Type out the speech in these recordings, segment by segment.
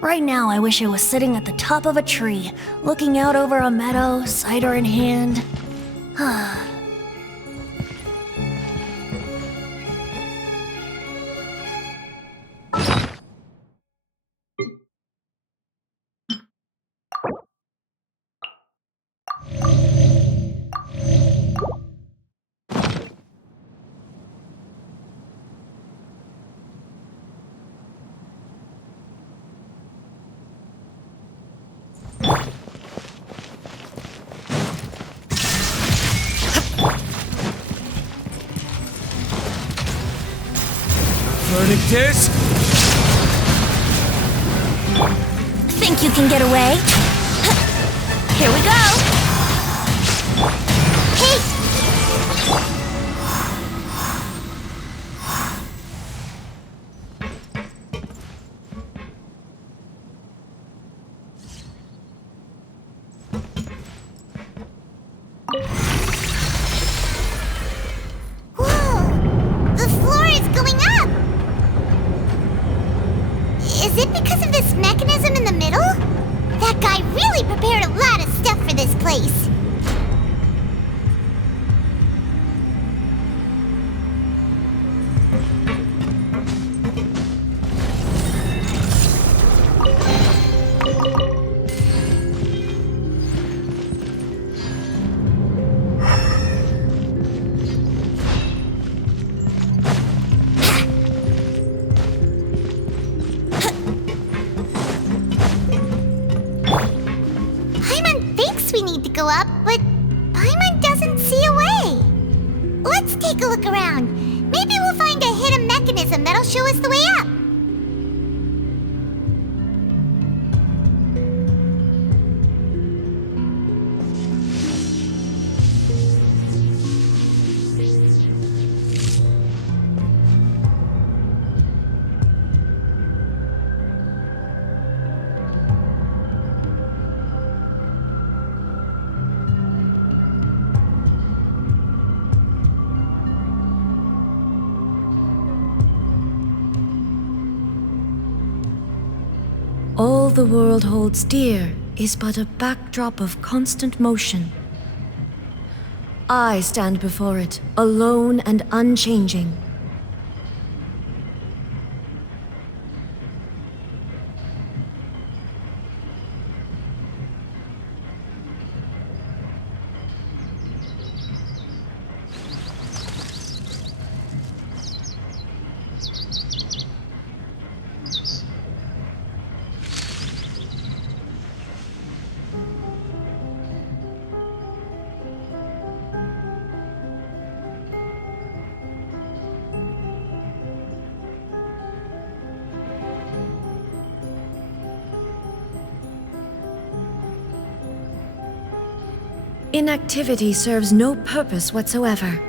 Right now, I wish I was sitting at the top of a tree, looking out over a meadow, cider in hand. Vernictus? Think you can get away? Here we go! Hey! Whoa! The floor is going up! Is it because of this mechanism in the middle? That guy really prepared a lot of stuff for this place. We need to go up, but Paimon doesn't see a way. Let's take a look around. Maybe we'll find a hidden mechanism that'll show us the way up. All the world holds dear is but a backdrop of constant motion. I stand before it, alone and unchanging. Inactivity serves no purpose whatsoever.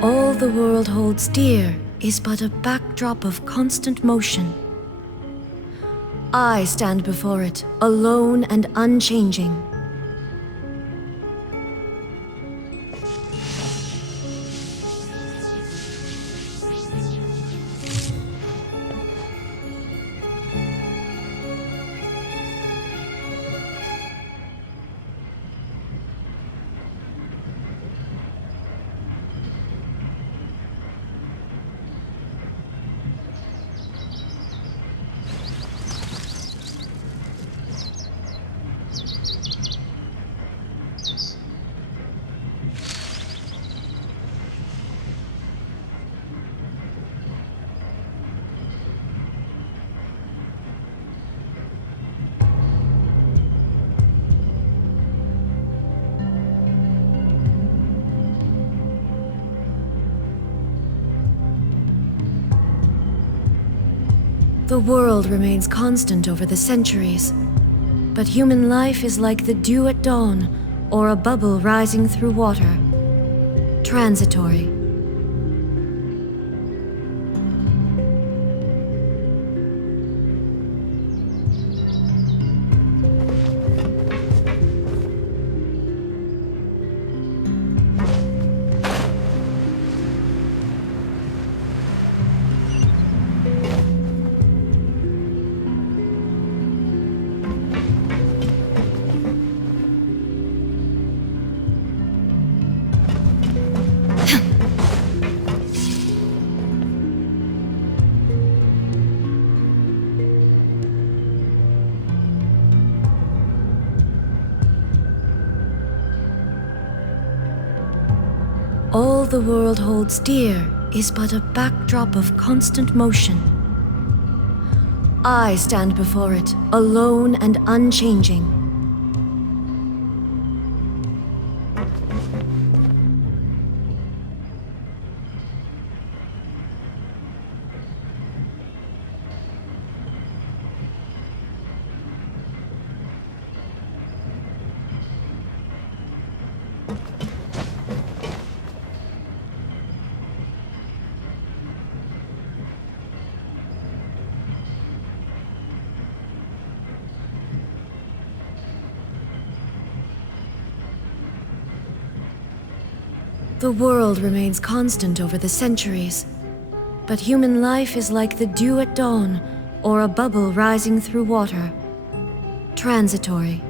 All the world holds dear is but a backdrop of constant motion. I stand before it, alone and unchanging. The world remains constant over the centuries, but human life is like the dew at dawn or a bubble rising through water. Transitory. All the world holds dear is but a backdrop of constant motion. I stand before it, alone and unchanging. The world remains constant over the centuries, but human life is like the dew at dawn or a bubble rising through water. Transitory.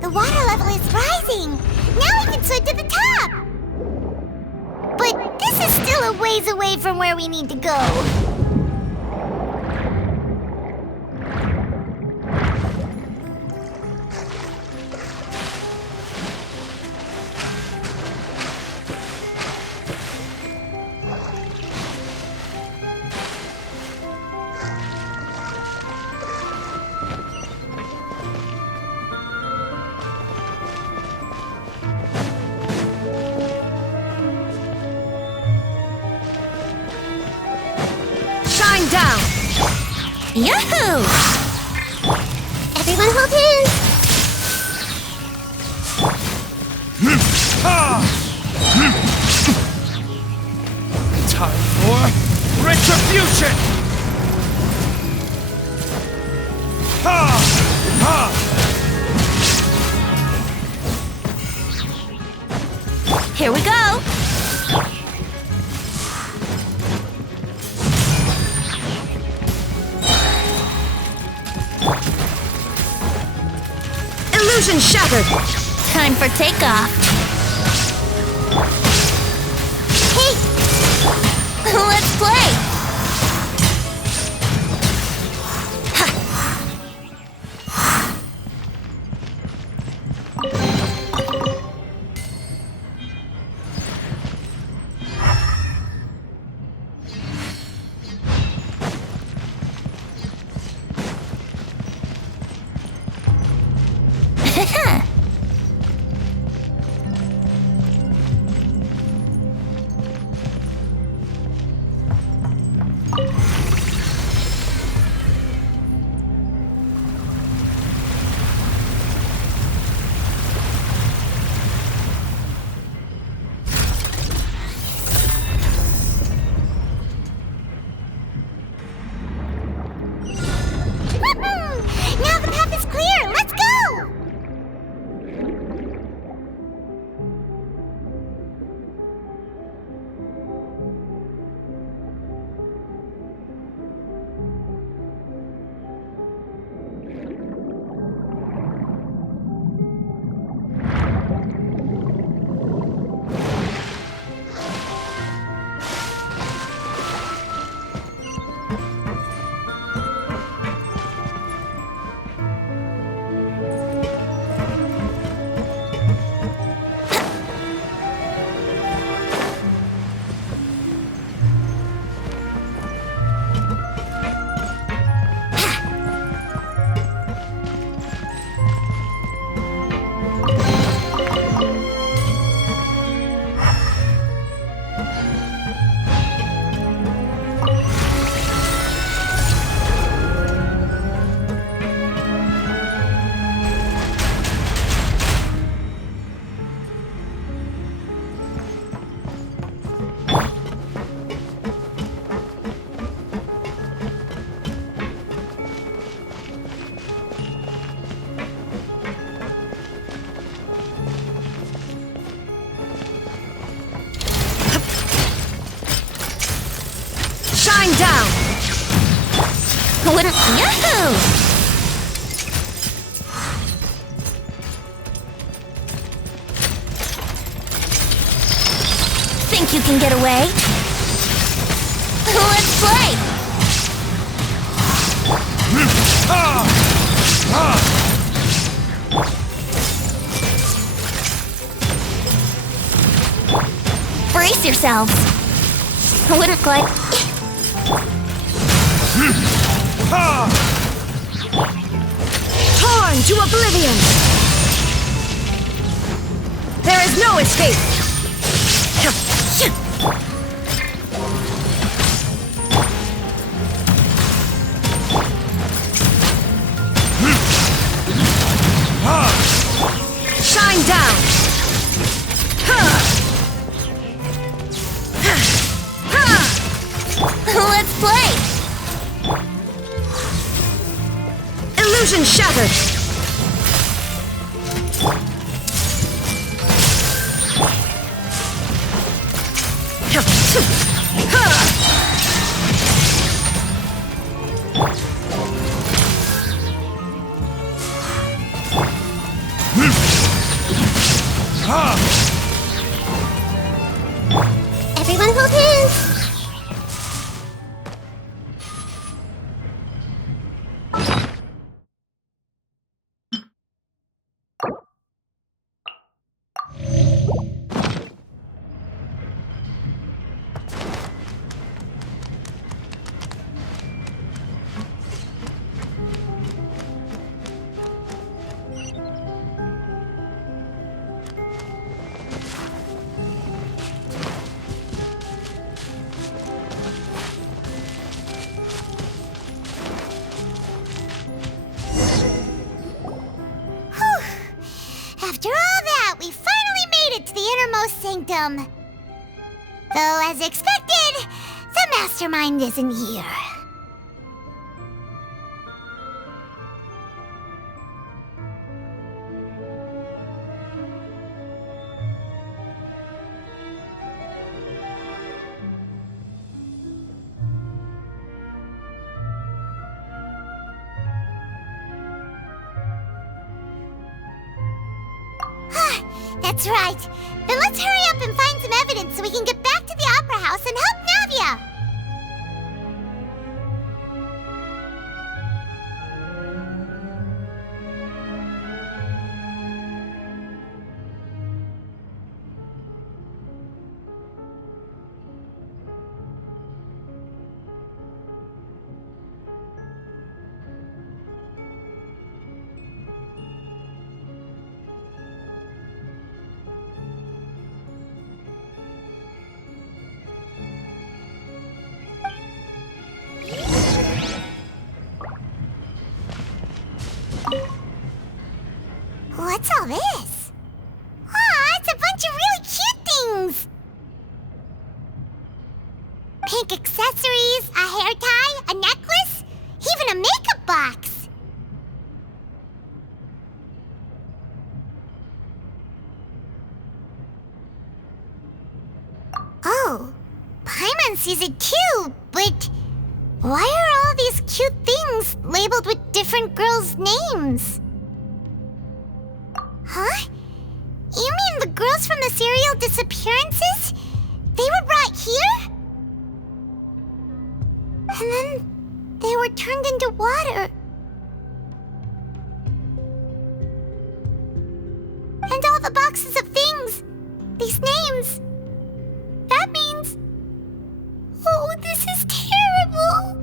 The water level is rising! Now we can swim to the top! But this is still a ways away from where we need to go. Down! Yahoo! Everyone hold hands! Time for retribution! Here we go! Illusion shattered! Time for takeoff. Hey! Let's play! Now the path is clear! Let's go! Shine down! Wouldn't... Yahoo! Think you can get away? Let's play! Brace yourselves! Wouldn't quite... Torn to oblivion! There is no escape! Shine down! Let's play! Illusion shattered! Everyone hold hands! After all that, we finally made it to the innermost sanctum. Though, as expected, the mastermind isn't here. That's right. Then let's hurry up and find some evidence so we can get back to the Opera House and help Navia. What's all this? Aw, it's a bunch of really cute things! Pink accessories, a hair tie, a necklace, even a makeup box. Oh, Paimon sees it too, but why are all these cute things labeled with different girls' names? Huh? You mean the girls from the serial disappearances? They were brought here? And then they were turned into water. And all the boxes of things, these names. That means... Oh, this is terrible!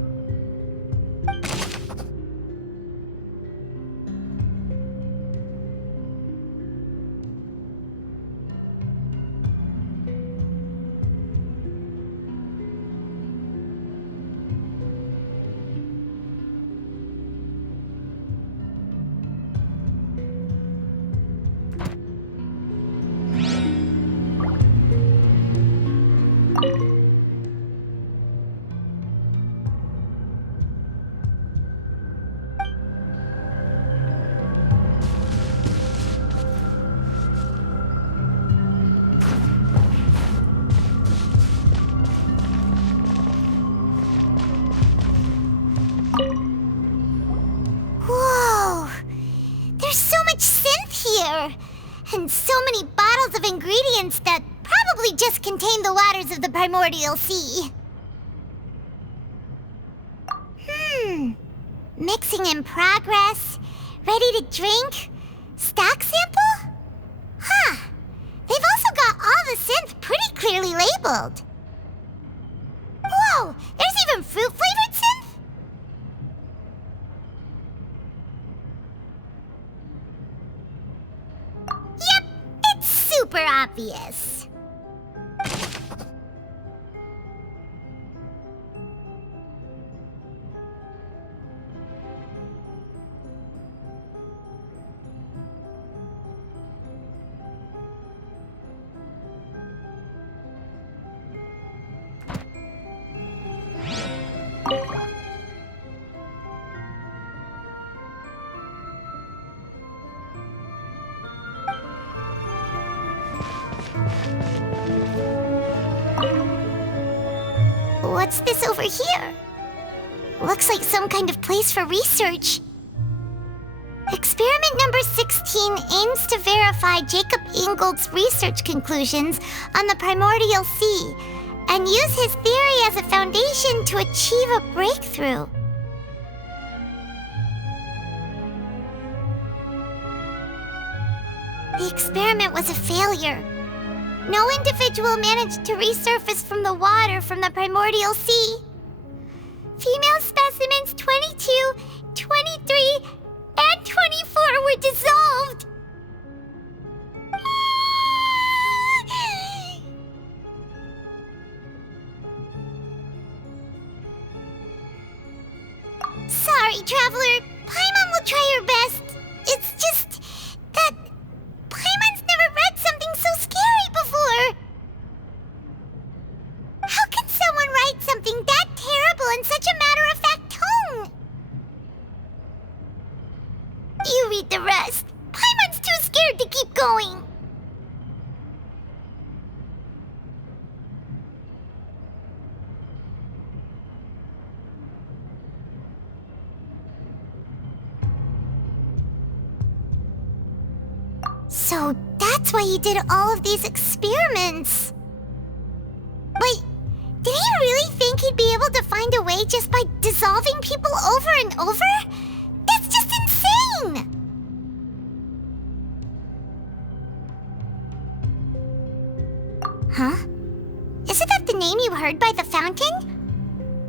Whoa! There's so much synth here! And so many bottles of ingredients that probably just contain the waters of the primordial sea. Mixing in progress, ready to drink, stock sample? Huh. They've also got all the synth pretty clearly labeled. Whoa! There's even fruit-flavored synth? Yep, it's super obvious. What's this over here? Looks like some kind of place for research. Experiment number 16 aims to verify Jacob Ingold's research conclusions on the primordial sea and use his theory as a foundation to achieve a breakthrough. The experiment was a failure. No individual managed to resurface from the water from the primordial sea. Female specimens 22, 23, and 24 were dissolved. Sorry, Traveler. Paimon will try her best. It's just that Paimon's never read something so scary before. How can someone write something that terrible in such a matter-of-fact tone? You read the rest. Paimon's too scared to keep going. So That's why he did all of these experiments. Wait, did he really think he'd be able to find a way just by dissolving people over and over? That's just insane! Huh? Isn't that the name you heard by the fountain?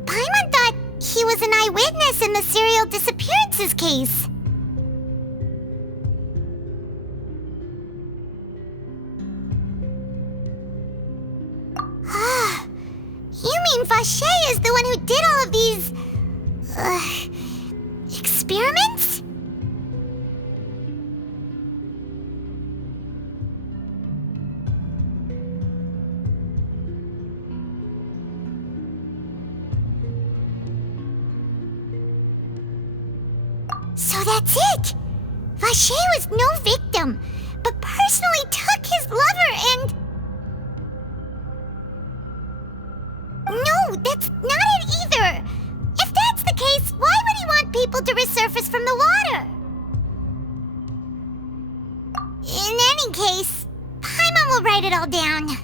Paimon thought he was an eyewitness in the serial disappearances case. You mean Vache is the one who did all of these... experiments? So that's it! Vache was no victim, but personally took his lover and... No, that's not it either! If that's the case, why would he want people to resurface from the water? In any case, Paimon will write it all down.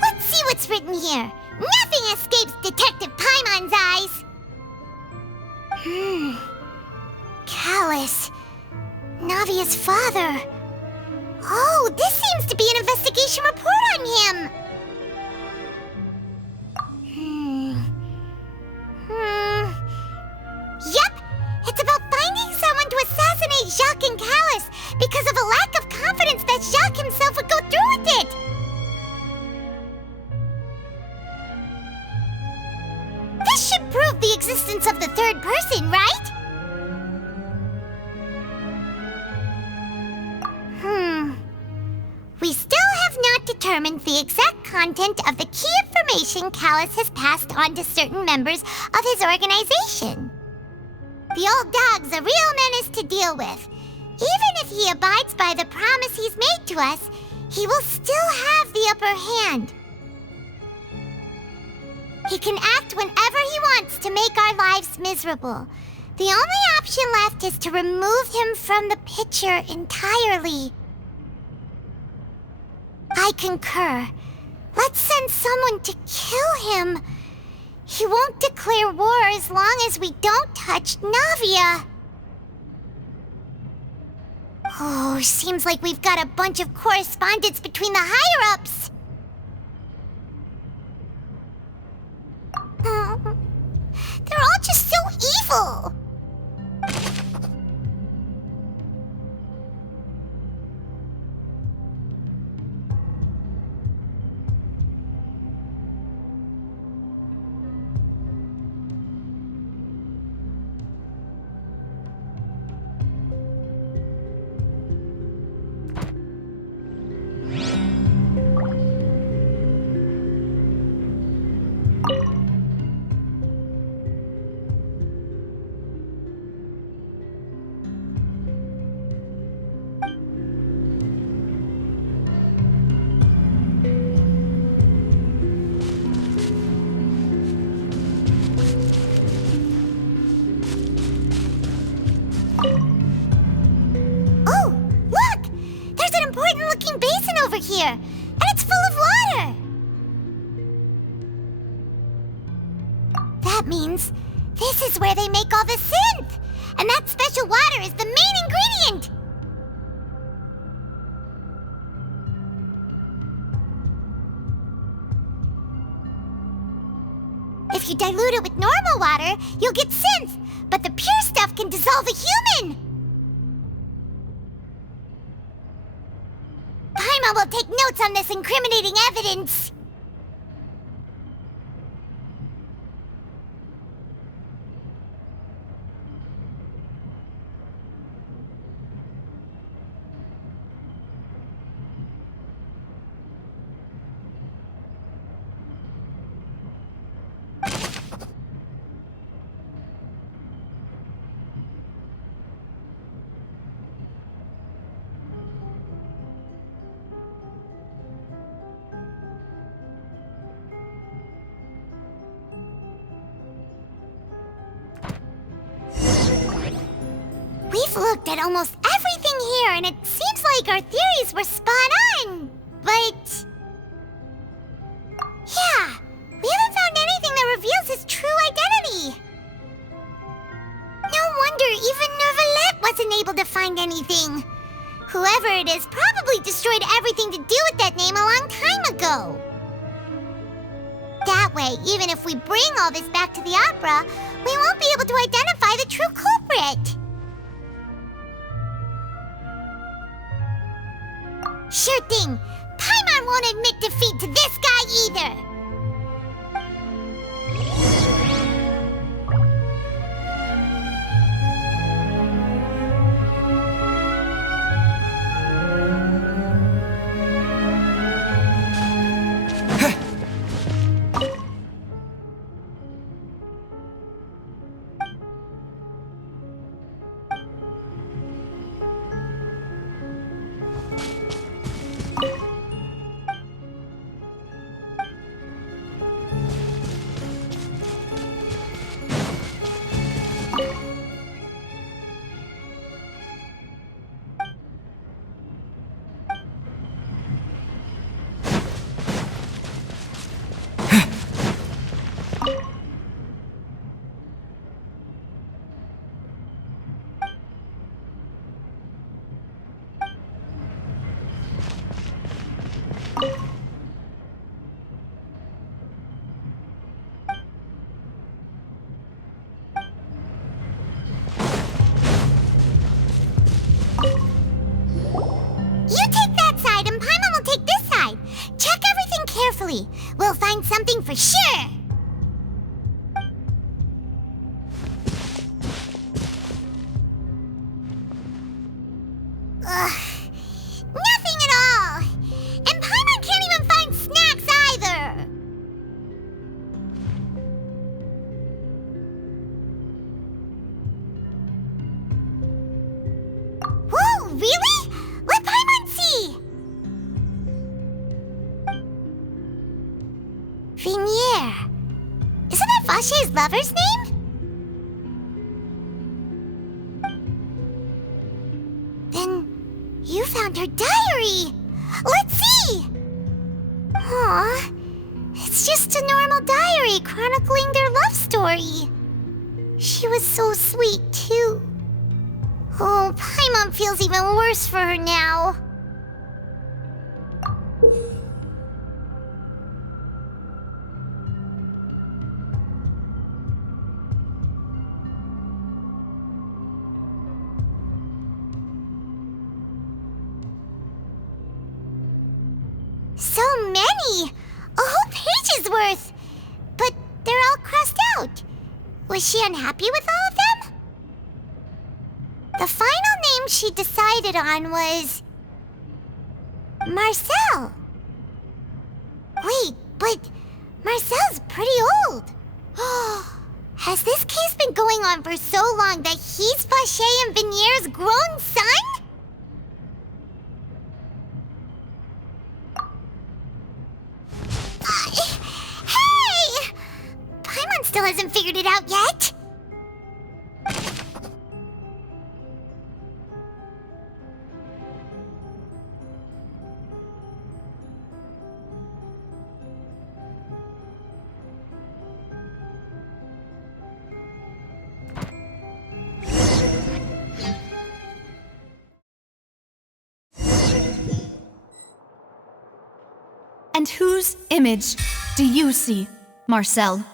Let's see what's written here. Nothing escapes Detective Paimon's eyes. Callus. Navia's father. Oh, this seems to be an investigation report on him. Yep, it's about finding someone to assassinate Jacques and Callus because of a lack of confidence that Jacques himself would go through with it. This should prove the existence of the third person, right? We still have not determined the exact content of the key information Callus has passed on to certain members of his organization. The old dog's a real menace to deal with. Even if he abides by the promise he's made to us, he will still have the upper hand. He can act whenever he wants to make our lives miserable. The only option left is to remove him from the picture entirely. I concur. Let's send someone to kill him. He won't declare war as long as we don't touch Navia. Oh, seems like we've got a bunch of correspondence between the higher-ups. They're all just so evil. Here, and it's full of water. That means this is where they make all the synth, and that special water is the main ingredient. If If you dilute it with normal water, you'll get synth, but the pure stuff can dissolve a human! Paimon will take notes on this incriminating evidence. We've looked at almost everything here, and it seems like our theories were spot on. But... yeah, we haven't found anything that reveals his true identity. No wonder even Neuvillette wasn't able to find anything. Whoever it is probably destroyed everything to do with that name a long time ago. That way, even if we bring all this back to the opera, we won't be able to identify the true culprit. Sure thing. Paimon won't admit defeat to this guy either. We'll find something for sure. Ugh, nothing at all. And Paimon can't even find snacks either. Whoa, really? Let Paimon see. Vinier. Isn't that Vache's lover's name? Then you found her diary. Let's see. Aw, it's just a normal diary chronicling their love story. She was so sweet, too. Oh, Paimon feels even worse for her now. So many! A whole page's worth! But they're all crossed out. Was she unhappy with all of them? The final name she decided on was... Marcel. Wait, but Marcel's pretty old. Has this case been going on for so long that he's Vache and Vinier's grown son? Hey! Paimon still hasn't figured it out yet. And whose image do you see, Marcel?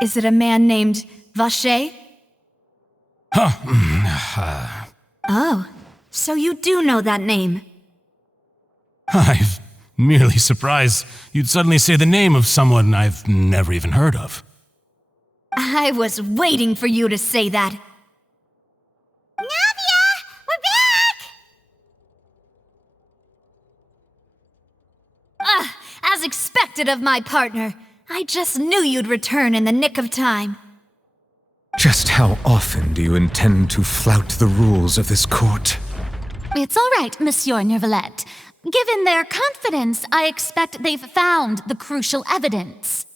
Is it a man named Vache? Oh, so you do know that name. I'm merely surprised you'd suddenly say the name of someone I've never even heard of. I was waiting for you to say that. Navia! We're back! As expected of my partner. I just knew you'd return in the nick of time. Just how often do you intend to flout the rules of this court? It's all right, Monsieur Nervalette. Given their confidence, I expect they've found the crucial evidence.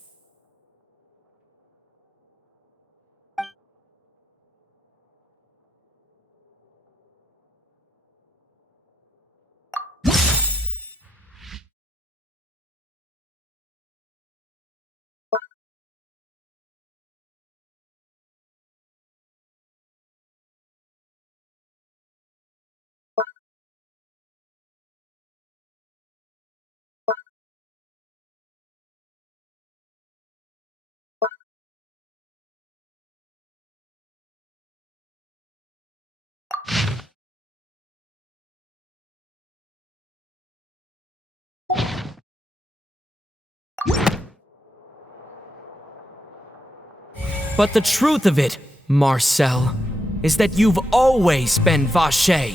But the truth of it, Marcel, is that you've always been Vache.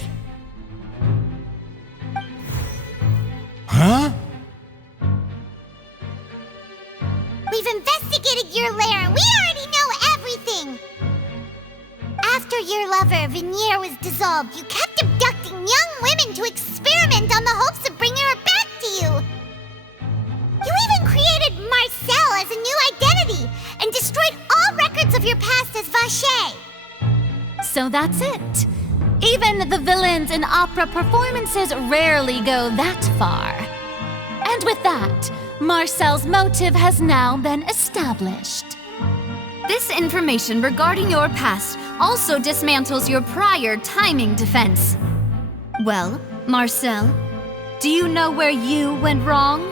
Huh? We've investigated your lair and we already know everything! After your lover, Venier, was dissolved, you kept abducting young women to experiment on the hopes of bringing her back to you! You even created Marcel as a new identity and destroyed all records of your past as Vache! So that's it. Even the villains in opera performances rarely go that far. And with that, Marcel's motive has now been established. This information regarding your past also dismantles your prior timing defense. Well, Marcel, do you know where you went wrong?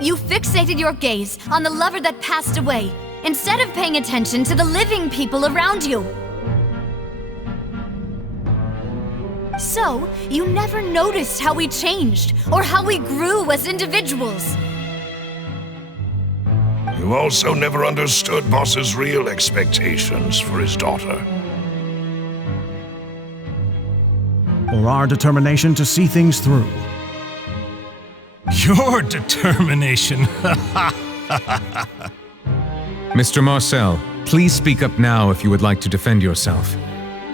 You fixated your gaze on the lover that passed away, instead of paying attention to the living people around you. So, you never noticed how we changed, or how we grew as individuals. You also never understood Boss's real expectations for his daughter. Or our determination to see things through. Your determination. Mr. Marcel, please speak up now if you would like to defend yourself.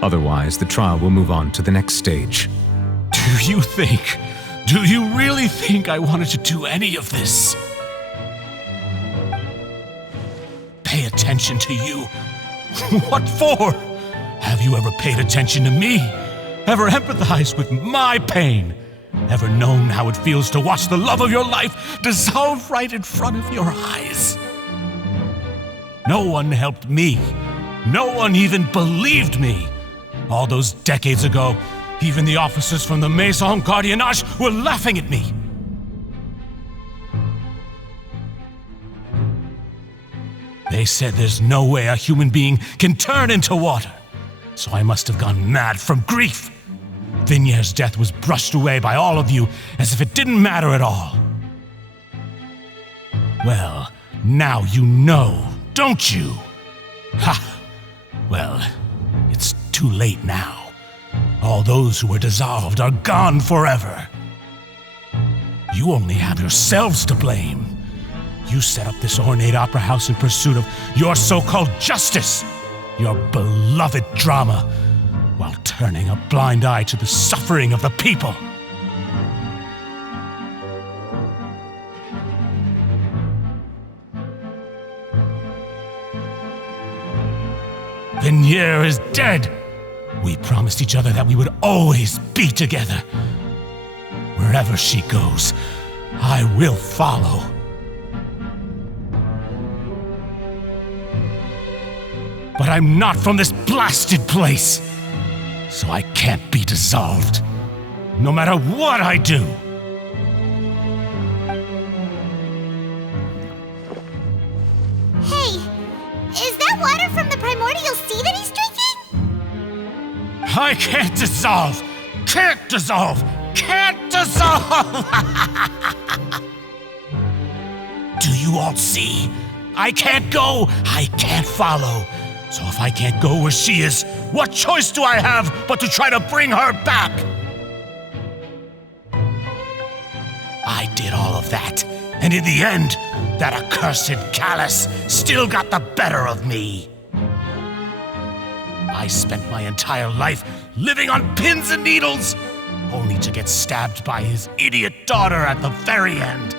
Otherwise, the trial will move on to the next stage. Do you really think I wanted to do any of this? Pay attention to you? What for? Have you ever paid attention to me? Ever empathized with my pain? Ever known how it feels to watch the love of your life dissolve right in front of your eyes? No one helped me. No one even believed me. All those decades ago, even the officers from the Maison Gardiennage were laughing at me. They said there's no way a human being can turn into water. So I must have gone mad from grief. Vinier's death was brushed away by all of you as if it didn't matter at all. Well, now you know, don't you? Ha! Well, it's too late now. All those who were dissolved are gone forever. You only have yourselves to blame. You set up this ornate opera house in pursuit of your so-called justice, your beloved drama, while turning a blind eye to the suffering of the people. Venier is dead. We promised each other that we would always be together. Wherever she goes, I will follow. But I'm not from this blasted place, so I can't be dissolved, no matter what I do. I can't dissolve! Can't dissolve! Can't dissolve! Do you all see? I can't go! I can't follow! So if I can't go where she is, what choice do I have but to try to bring her back? I did all of that, and in the end, that accursed Callus still got the better of me. I spent my entire life living on pins and needles, only to get stabbed by his idiot daughter at the very end.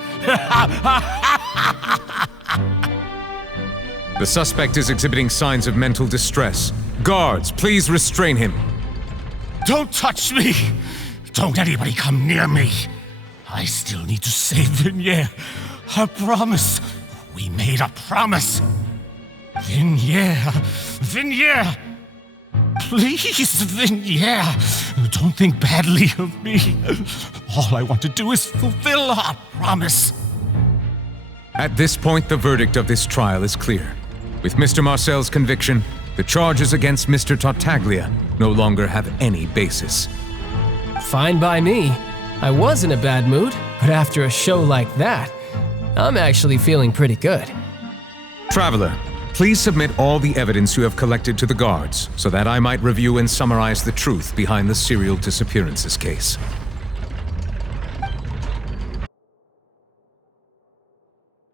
The suspect is exhibiting signs of mental distress. Guards, please restrain him. Don't touch me! Don't anybody come near me! I still need to save Vignier. A promise. We made a promise. Vignier! Please, Vignier! Don't think badly of me. All I want to do is fulfill our promise. At this point, the verdict of this trial is clear. With Mr. Marcel's conviction, the charges against Mr. Tartaglia no longer have any basis. Fine by me. I was in a bad mood, but after a show like that, I'm actually feeling pretty good. Traveler, please submit all the evidence you have collected to the guards so that I might review and summarize the truth behind the serial disappearances case.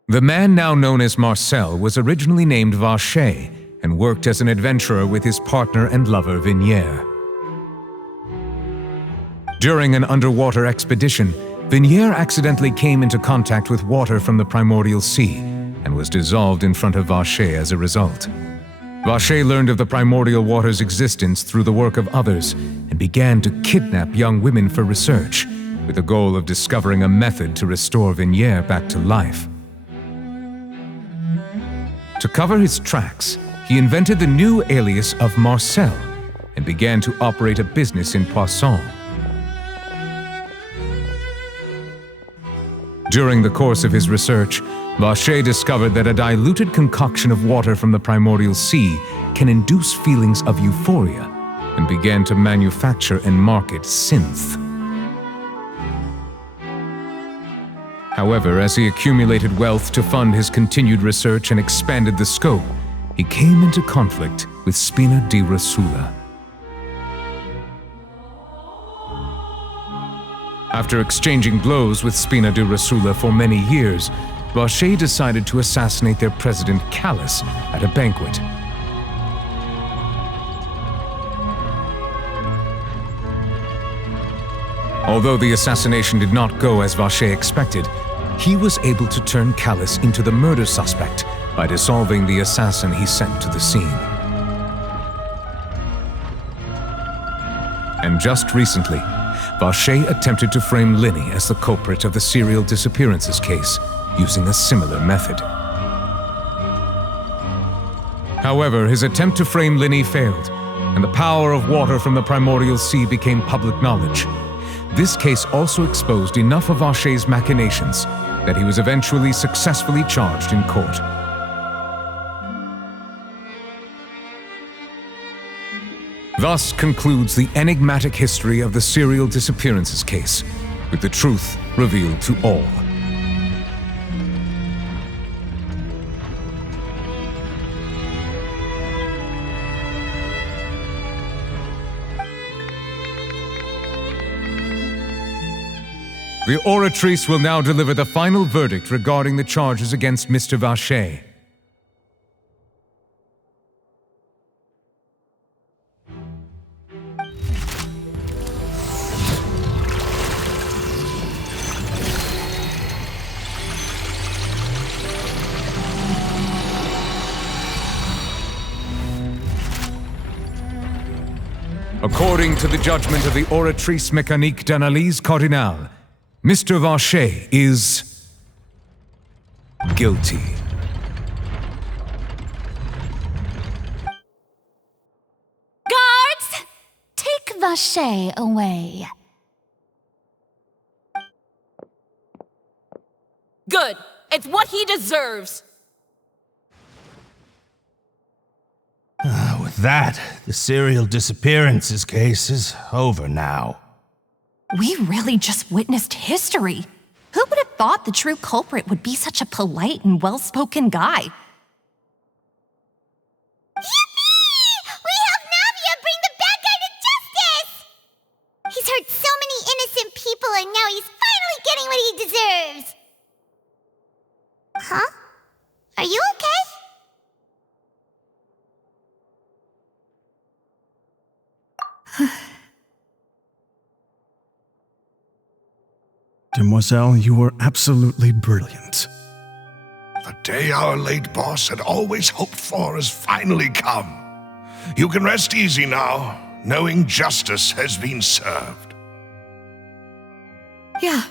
The man now known as Marcel was originally named Vacher and worked as an adventurer with his partner and lover Vignier. During an underwater expedition, Vignier accidentally came into contact with water from the primordial sea and was dissolved in front of Vacher as a result. Vacher learned of the primordial water's existence through the work of others and began to kidnap young women for research, with the goal of discovering a method to restore Vignier back to life. To cover his tracks, he invented the new alias of Marcel and began to operate a business in Poisson. During the course of his research, Vacher discovered that a diluted concoction of water from the primordial sea can induce feelings of euphoria and began to manufacture and market synth. However, as he accumulated wealth to fund his continued research and expanded the scope, he came into conflict with Spina di Rosula. After exchanging blows with Spina di Rosula for many years, Vacher decided to assassinate their president Callus at a banquet. Although the assassination did not go as Vacher expected, he was able to turn Callus into the murder suspect by dissolving the assassin he sent to the scene. And just recently, Vacher attempted to frame Linny as the culprit of the serial disappearances case, using a similar method. However, his attempt to frame Linny failed, and the power of water from the primordial sea became public knowledge. This case also exposed enough of Vacher's machinations that he was eventually successfully charged in court. Thus concludes the enigmatic history of the serial disappearances case, with the truth revealed to all. The Oratrice will now deliver the final verdict regarding the charges against Mr. Vacher. According to the judgment of the Oratrice Mécanique d'Analyse Cardinale, Mr. Vacher is guilty. Guards! Take Vacher away. Good. It's what he deserves. With that, the serial disappearances case is over now. We really just witnessed history. Who would have thought the true culprit would be such a polite and well-spoken guy? Yippee! We helped Navia bring the bad guy to justice! He's hurt so many innocent people and now he's finally getting what he deserves! Huh? Are you okay? Demoiselle, you were absolutely brilliant. The day our late boss had always hoped for has finally come. You can rest easy now, knowing justice has been served. Yeah.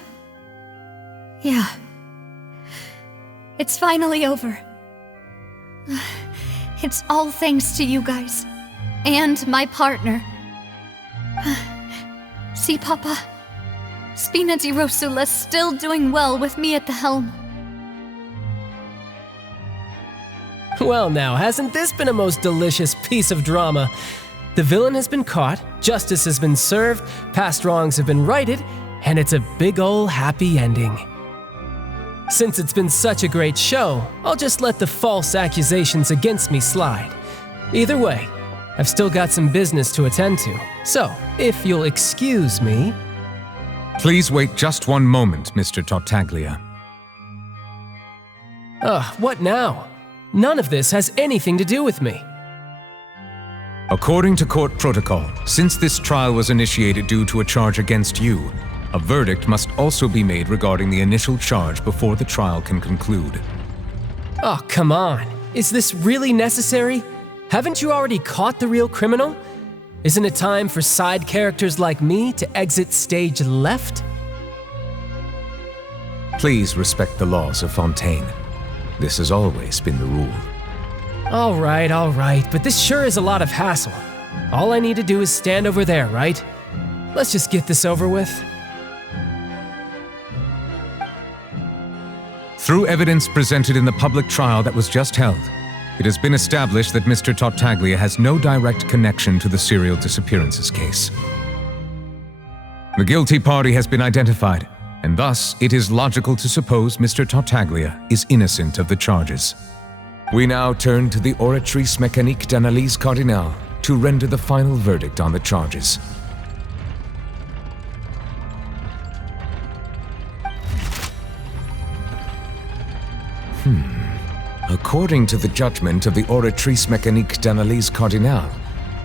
It's finally over. It's all thanks to you guys. And my partner. See, Papa? Spina di Rosula's still doing well with me at the helm. Well now, hasn't this been a most delicious piece of drama? The villain has been caught, justice has been served, past wrongs have been righted, and it's a big ol' happy ending. Since it's been such a great show, I'll just let the false accusations against me slide. Either way, I've still got some business to attend to, so if you'll excuse me... Please wait just one moment, Mr. Tartaglia. What now? None of this has anything to do with me. According to court protocol, since this trial was initiated due to a charge against you, a verdict must also be made regarding the initial charge before the trial can conclude. Oh, come on. Is this really necessary? Haven't you already caught the real criminal? Isn't it time for side characters like me to exit stage left? Please respect the laws of Fontaine. This has always been the rule. All right, but this sure is a lot of hassle. All I need to do is stand over there, right? Let's just get this over with. Through evidence presented in the public trial that was just held, it has been established that Mr. Tartaglia has no direct connection to the serial disappearances case. The guilty party has been identified, and thus it is logical to suppose Mr. Tartaglia is innocent of the charges. We now turn to the Oratrice Mécanique d'Analyse Cardinale to render the final verdict on the charges. According to the judgment of the Oratrice Mécanique d'Analyse Cardinale,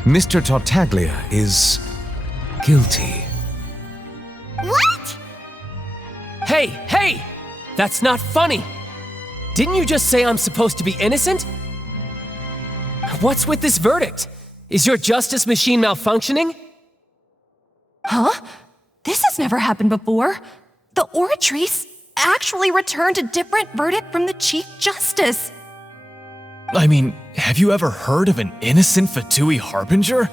Mr. Tartaglia is guilty. What? Hey! That's not funny! Didn't you just say I'm supposed to be innocent? What's with this verdict? Is your justice machine malfunctioning? Huh? This has never happened before. The Oratrice actually returned a different verdict from the Chief Justice. I mean, have you ever heard of an innocent Fatui Harbinger?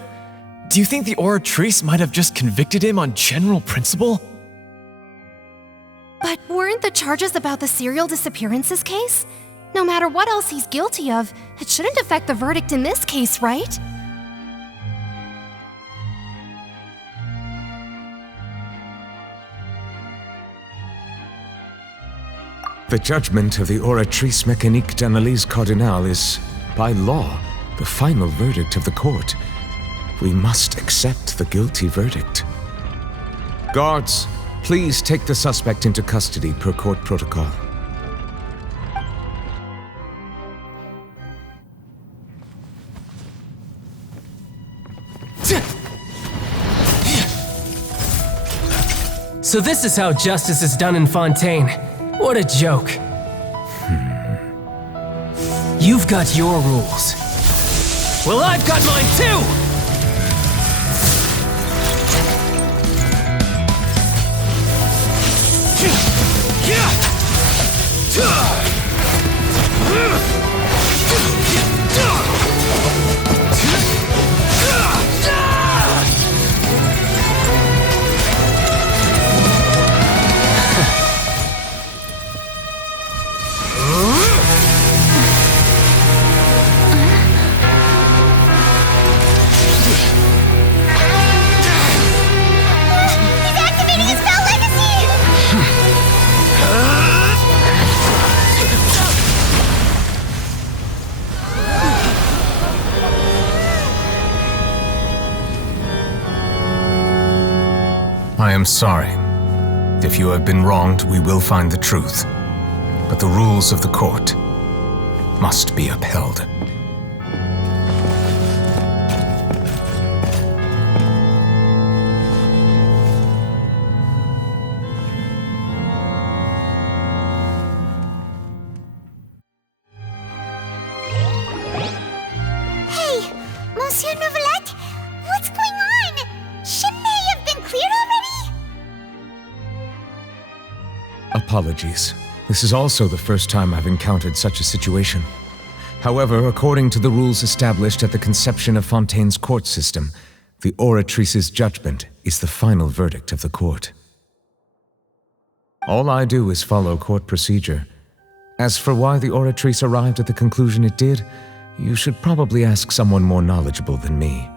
Do you think the Oratrice might have just convicted him on general principle? But weren't the charges about the serial disappearances case? No matter what else he's guilty of, it shouldn't affect the verdict in this case, right? The judgment of the Oratrice Mécanique d'Analyse Cardinale is, by law, the final verdict of the court. We must accept the guilty verdict. Guards, please take the suspect into custody per court protocol. So this is how justice is done in Fontaine. What a joke. You've got your rules. Well, I've got mine too! I am sorry. If you have been wronged, we will find the truth. But the rules of the court must be upheld. Hey, Monsieur Novelette, what's going on? Shouldn't they have been cleared already? Apologies. This is also the first time I've encountered such a situation. However, according to the rules established at the conception of Fontaine's court system, the Oratrice's judgment is the final verdict of the court. All I do is follow court procedure. As for why the Oratrice arrived at the conclusion it did, you should probably ask someone more knowledgeable than me.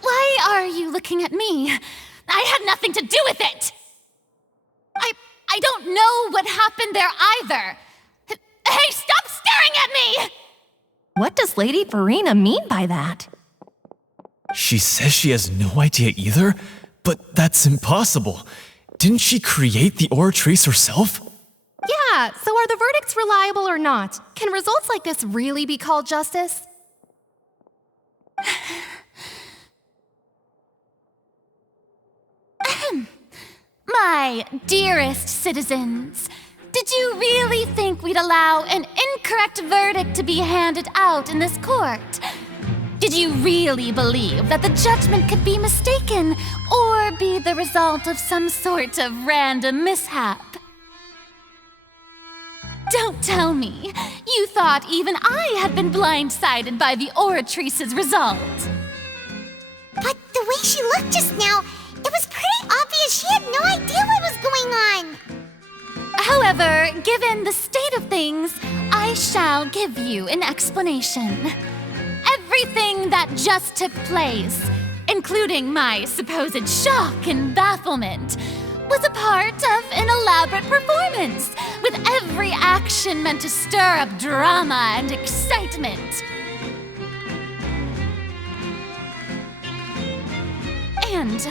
Why are you looking at me? I had nothing to do with it! I don't know what happened there either. Hey, stop staring at me! What does Lady Verena mean by that? She says she has no idea either, but that's impossible. Didn't she create the Oratrice herself? Yeah, so are the verdicts reliable or not? Can results like this really be called justice? My dearest citizens, did you really think we'd allow an incorrect verdict to be handed out in this court? Did you really believe that the judgment could be mistaken or be the result of some sort of random mishap? Don't tell me you thought even I had been blindsided by the Oratrice's result. But the way she looked just now, it was pretty obvious she had no idea what was going on. However, given the state of things, I shall give you an explanation. Everything that just took place, including my supposed shock and bafflement, was a part of an elaborate performance, with every action meant to stir up drama and excitement. And,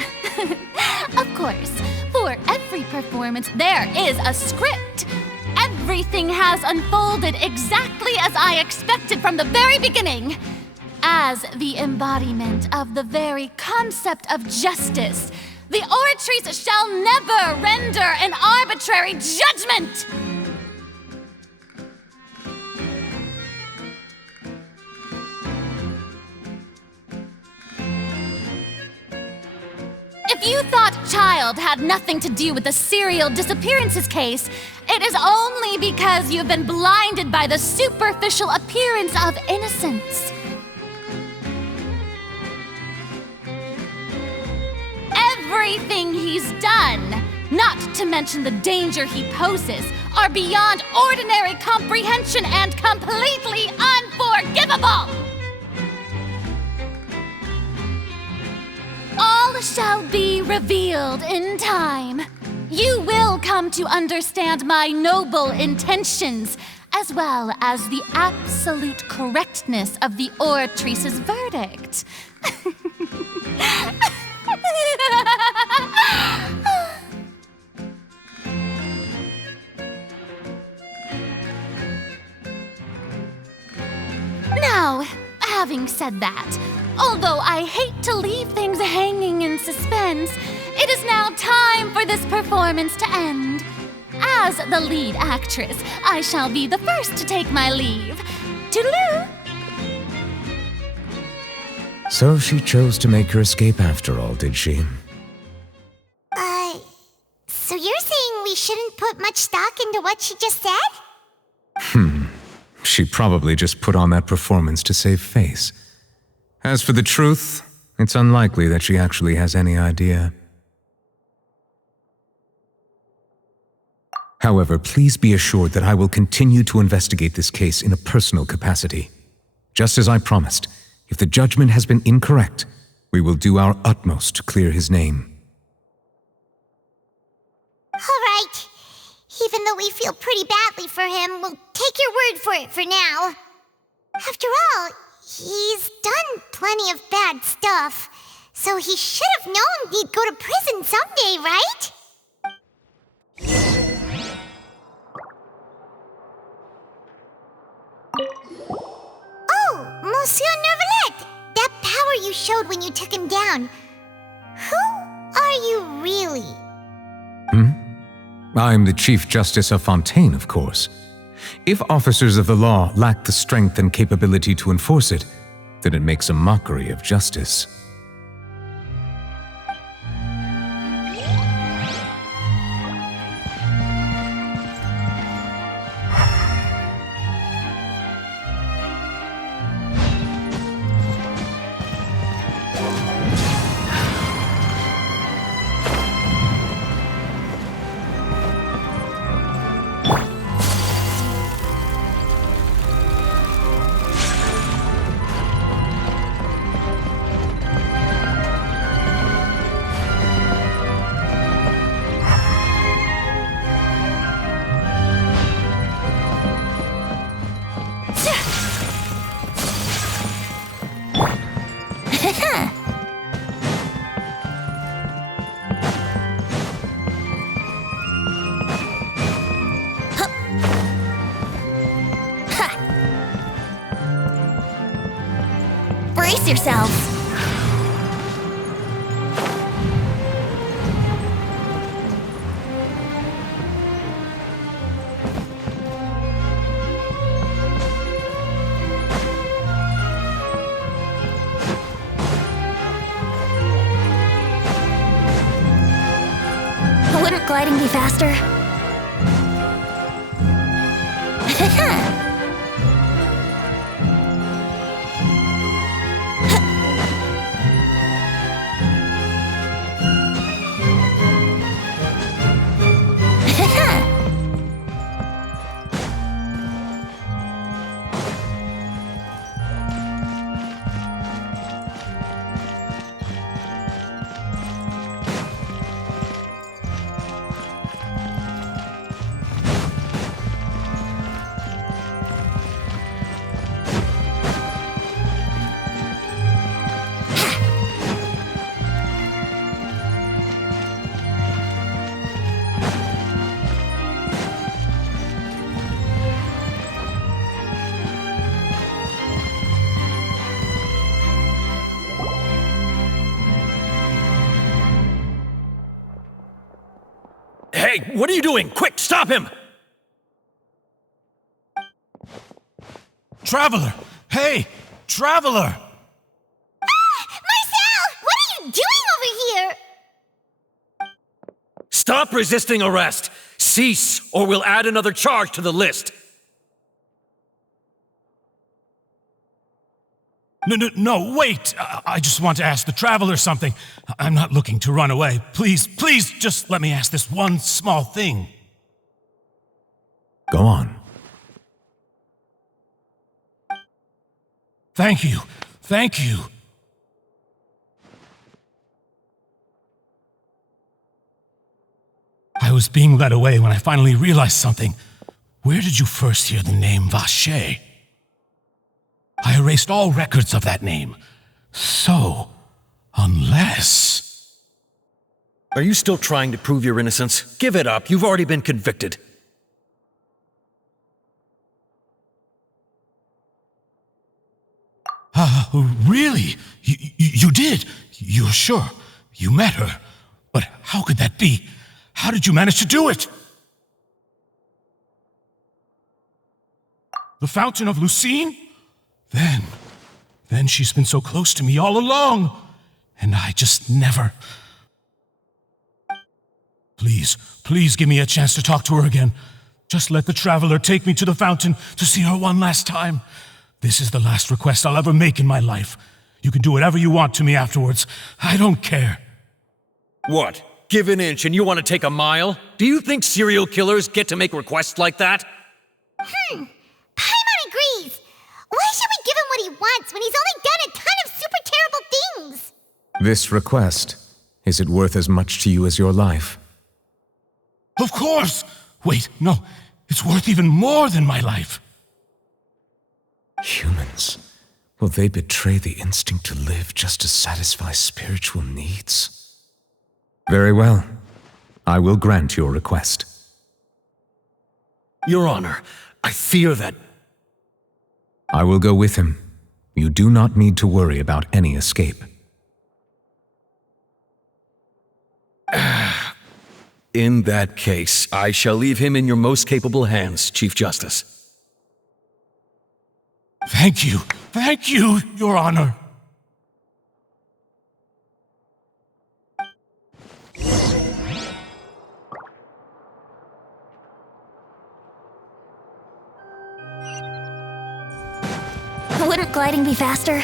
of course, for every performance, there is a script. Everything has unfolded exactly as I expected from the very beginning. As the embodiment of the very concept of justice, the Oratrice shall never render an arbitrary judgment! If you thought Child had nothing to do with the serial disappearances case, it is only because you've been blinded by the superficial appearance of innocence. Everything he's done, not to mention the danger he poses, are beyond ordinary comprehension and completely unforgivable! All shall be revealed in time. You will come to understand my noble intentions, as well as the absolute correctness of the Oratrice's verdict. Now, having said that, although I hate to leave things hanging in suspense, it is now time for this performance to end. As the lead actress, I shall be the first to take my leave. Toodaloo! So she chose to make her escape after all, did she? So you're saying we shouldn't put much stock into what she just said? She probably just put on that performance to save face. As for the truth, it's unlikely that she actually has any idea. However, please be assured that I will continue to investigate this case in a personal capacity. Just as I promised, if the judgment has been incorrect, we will do our utmost to clear his name. All right. Even though we feel pretty badly for him, we'll take your word for it for now. After all, he's done plenty of bad stuff, so he should have known he'd go to prison someday, right? Oh, Monsieur Neuvillette! That power you showed when you took him down. Who are you really? I'm the Chief Justice of Fontaine, of course. If officers of the law lack the strength and capability to enforce it, then it makes a mockery of justice. Brace yourselves. Wouldn't gliding be faster? Hey, what are you doing? Quick, stop him! Traveler! Hey, Traveler! Marcel! What are you doing over here? Stop resisting arrest! Cease, or we'll add another charge to the list! No, wait! I just want to ask the Traveler something. I'm not looking to run away. Please, just let me ask this one small thing. Go on. Thank you. I was being led away when I finally realized something. Where did you first hear the name Vacher? I erased all records of that name. So, unless... Are you still trying to prove your innocence? Give it up, you've already been convicted. Really? You did? You're sure? You met her? But how could that be? How did you manage to do it? The Fountain of Lucine? Then she's been so close to me all along, and I just never... Please give me a chance to talk to her again. Just let the Traveler take me to the fountain to see her one last time. This is the last request I'll ever make in my life. You can do whatever you want to me afterwards. I don't care. What? Give an inch and you want to take a mile? Do you think serial killers get to make requests like that? Paimon agrees. Why should we give him what he wants when he's only done a ton of super terrible things? This request, is it worth as much to you as your life? Of course! Wait, no. It's worth even more than my life. Humans? Will they betray the instinct to live just to satisfy spiritual needs? Very well. I will grant your request. Your Honor, I fear that... I will go with him. You do not need to worry about any escape. In that case, I shall leave him in your most capable hands, Chief Justice. Thank you, Your Honor. Wouldn't gliding be faster?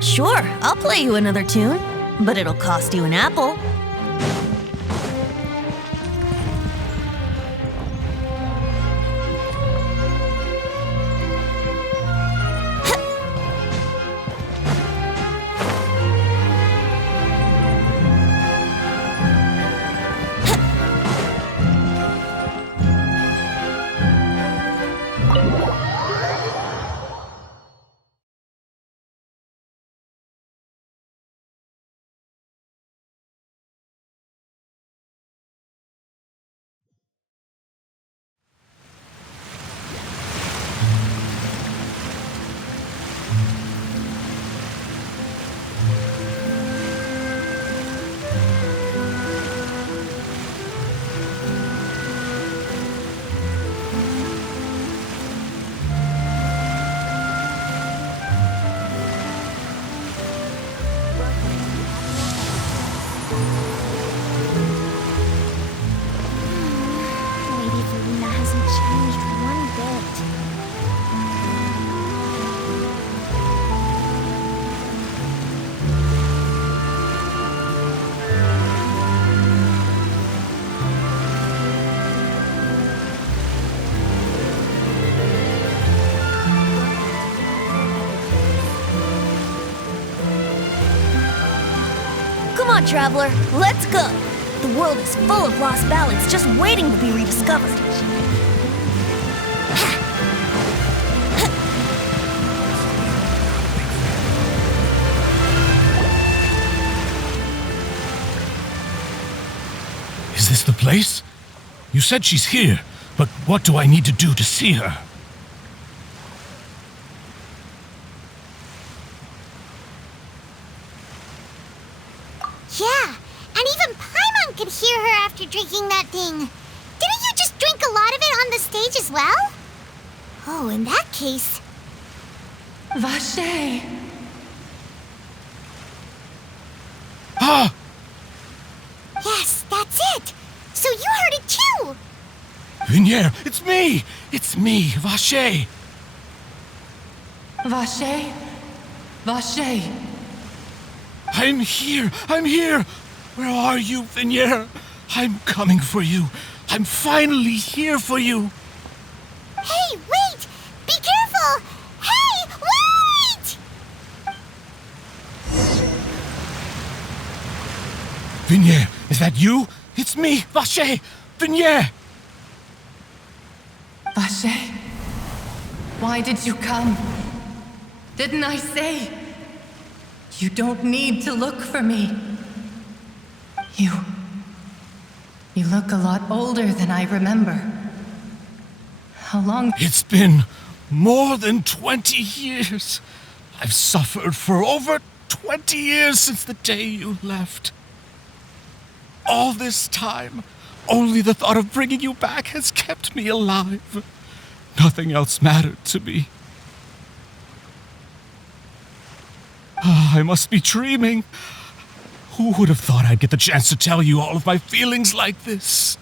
Sure, I'll play you another tune, but it'll cost you an apple. Come on, Traveler, let's go! The world is full of lost ballads just waiting to be rediscovered. Is this the place? You said she's here, but what do I need to do to see her? Yeah, and even Paimon could hear her after drinking that thing. Didn't you just drink a lot of it on the stage as well? Oh, in that case... Vache! Ah! Yes, that's it! So you heard it too! Vinier, it's me! It's me, Vache! Vache? Vache! I'm here! I'm here! Where are you, Vinier? I'm coming for you. I'm finally here for you. Hey, wait! Be careful! Hey, wait! Vinier, is that you? It's me, Vache! Vinier! Vache, why did you come? Didn't I say? You don't need to look for me. You look a lot older than I remember. How long? It's been more than 20 years. I've suffered for over 20 years since the day you left. All this time, only the thought of bringing you back has kept me alive. Nothing else mattered to me. I must be dreaming. Who would have thought I'd get the chance to tell you all of my feelings like this?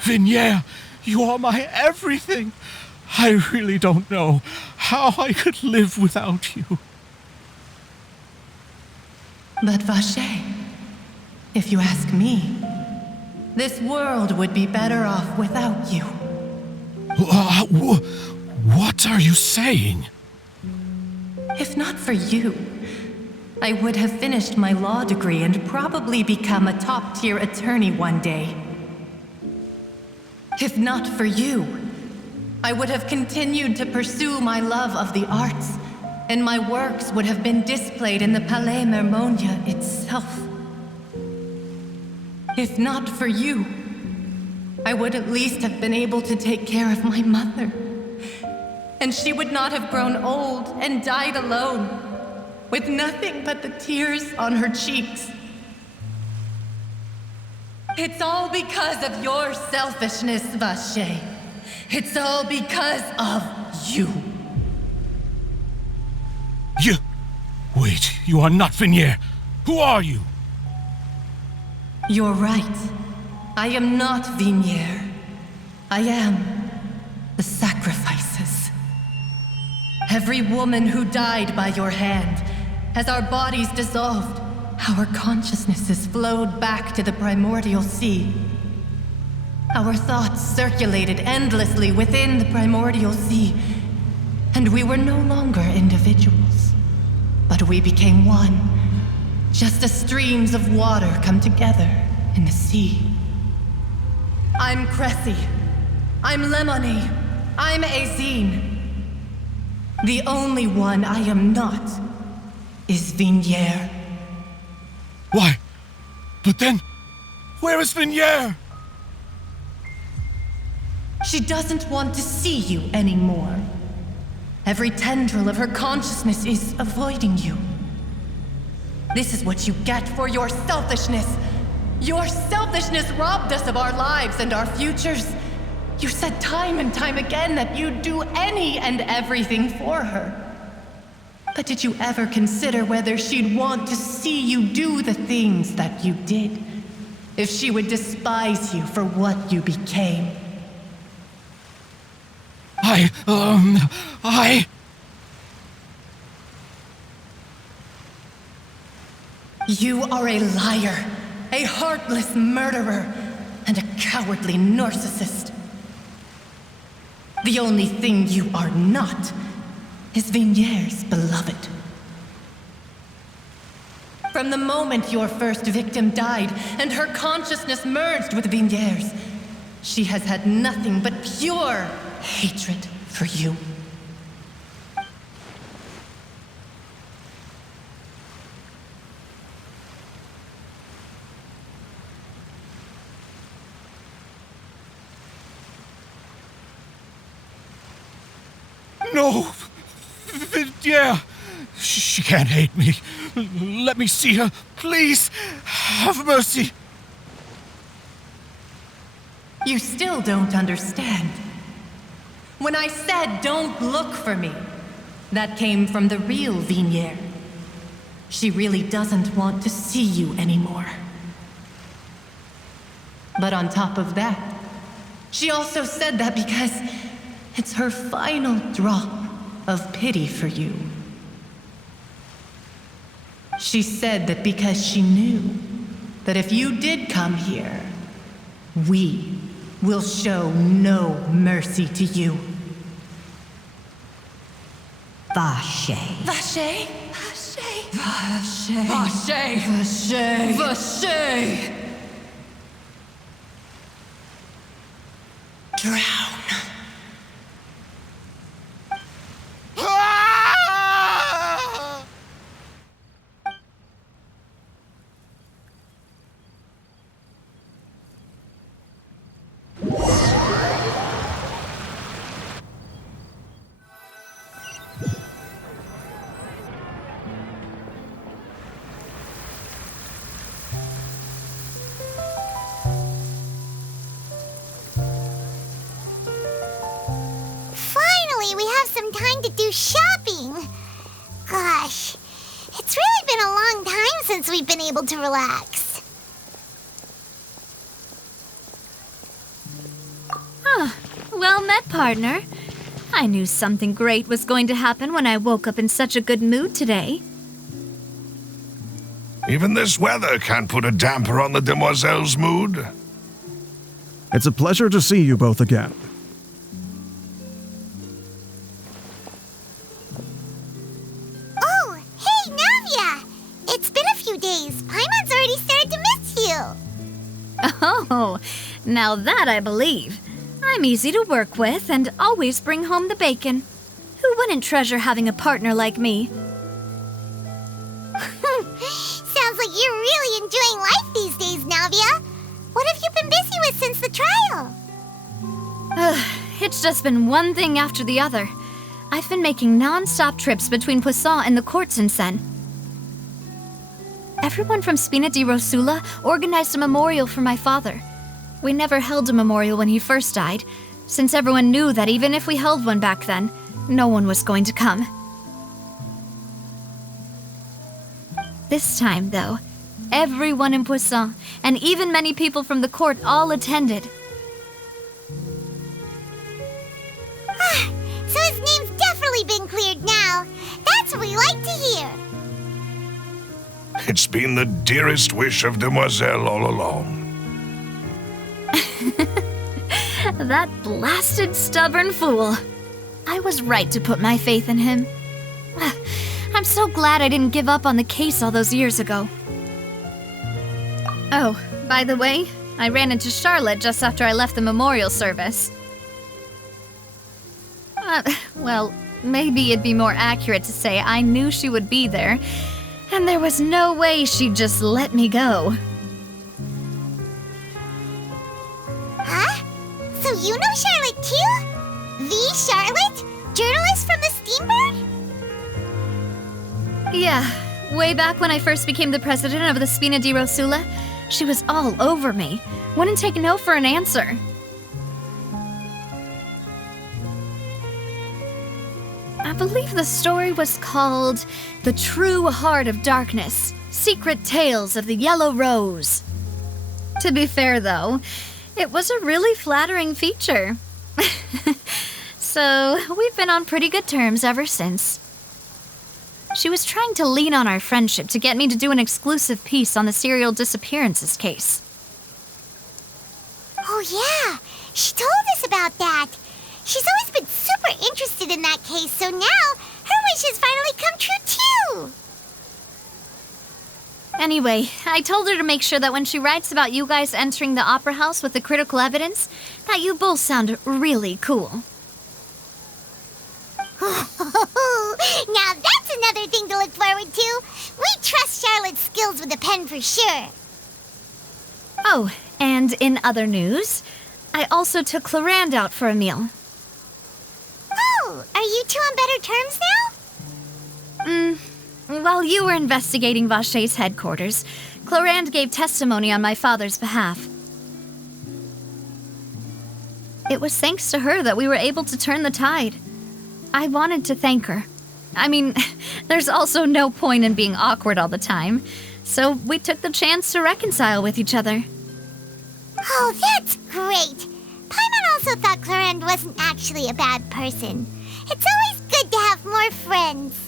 Vignier, you are my everything. I really don't know how I could live without you. But Vache, if you ask me, this world would be better off without you. What are you saying? If not for you, I would have finished my law degree and probably become a top-tier attorney one day. If not for you, I would have continued to pursue my love of the arts, and my works would have been displayed in the Palais Mermonia itself. If not for you, I would at least have been able to take care of my mother. And she would not have grown old and died alone, with nothing but the tears on her cheeks. It's all because of your selfishness, Vache. It's all because of you. Wait, you are not Vignier. Who are you? You're right. I am not Vignier. I am the sacrifices. Every woman who died by your hand, as our bodies dissolved, our consciousnesses flowed back to the primordial sea. Our thoughts circulated endlessly within the primordial sea, and we were no longer individuals, but we became one, just as streams of water come together in the sea. I'm Cressy. I'm Lemony. I'm Azine. The only one I am not is Vignier. Why? But then, where is Vignier? She doesn't want to see you anymore. Every tendril of her consciousness is avoiding you. This is what you get for your selfishness. Your selfishness robbed us of our lives and our futures. You said time and time again that you'd do any and everything for her. But did you ever consider whether she'd want to see you do the things that you did? If she would despise you for what you became? You are a liar, a heartless murderer, and a cowardly narcissist. The only thing you are not is Vignier's beloved. From the moment your first victim died and her consciousness merged with Vignier's, she has had nothing but pure hatred for you. No! Yeah, she can't hate me. Let me see her, please. Have mercy. You still don't understand. When I said don't look for me, that came from the real Vignier. She really doesn't want to see you anymore. But on top of that, she also said that because it's her final drop of pity for you. She said that because she knew that if you did come here, we will show no mercy to you. Vache. Vache? Vache? Vache? Vache? Vache? Vache? drown. Finally, we have some time to do shopping. Gosh, it's really been a long time since we've been able to relax. Well met, partner. I knew something great was going to happen when I woke up in such a good mood today. Even this weather can't put a damper on the demoiselle's mood. It's a pleasure to see you both again. Oh, hey, Navia! It's been a few days. Paimon's already started to miss you. Oh, now that I believe. I'm easy to work with and always bring home the bacon. Who wouldn't treasure having a partner like me? Sounds like you're really enjoying life these days, Navia. What have you been busy with since the trial? It's just been one thing after the other. I've been making non-stop trips between Poisson and the courts in Sen. Everyone from Spina di Rosula organized a memorial for my father. We never held a memorial when he first died, since everyone knew that even if we held one back then, no one was going to come. This time, though, everyone in Poisson, and even many people from the court, all attended. So his name's definitely been cleared now. That's what we like to hear. It's been the dearest wish of Demoiselle all along. That blasted stubborn fool. I was right to put my faith in him. I'm so glad I didn't give up on the case all those years ago. Oh, by the way, I ran into Charlotte just after I left the memorial service. Well, maybe it'd be more accurate to say I knew she would be there, and there was no way she'd just let me go. Huh? So you know Charlotte too? The Charlotte? Journalist from the Steambird? Yeah, way back when I first became the president of the Spina di Rosula, she was all over me. Wouldn't take no for an answer. I believe the story was called The True Heart of Darkness, Secret Tales of the Yellow Rose. To be fair, though, it was a really flattering feature. So, we've been on pretty good terms ever since. She was trying to lean on our friendship to get me to do an exclusive piece on the serial disappearances case. Oh yeah, she told us about that. She's always been super interested in that case, so now her wish has finally come true too. Anyway, I told her to make sure that when she writes about you guys entering the opera house with the critical evidence, that you both sound really cool. Now that's another thing to look forward to. We trust Charlotte's skills with a pen for sure. Oh, and in other news, I also took Clarande out for a meal. Oh, are you two on better terms now? While you were investigating Vaché's headquarters, Clarande gave testimony on my father's behalf. It was thanks to her that we were able to turn the tide. I wanted to thank her. I mean, there's also no point in being awkward all the time, so we took the chance to reconcile with each other. Oh, that's great. Paimon also thought Clarande wasn't actually a bad person. It's always good to have more friends.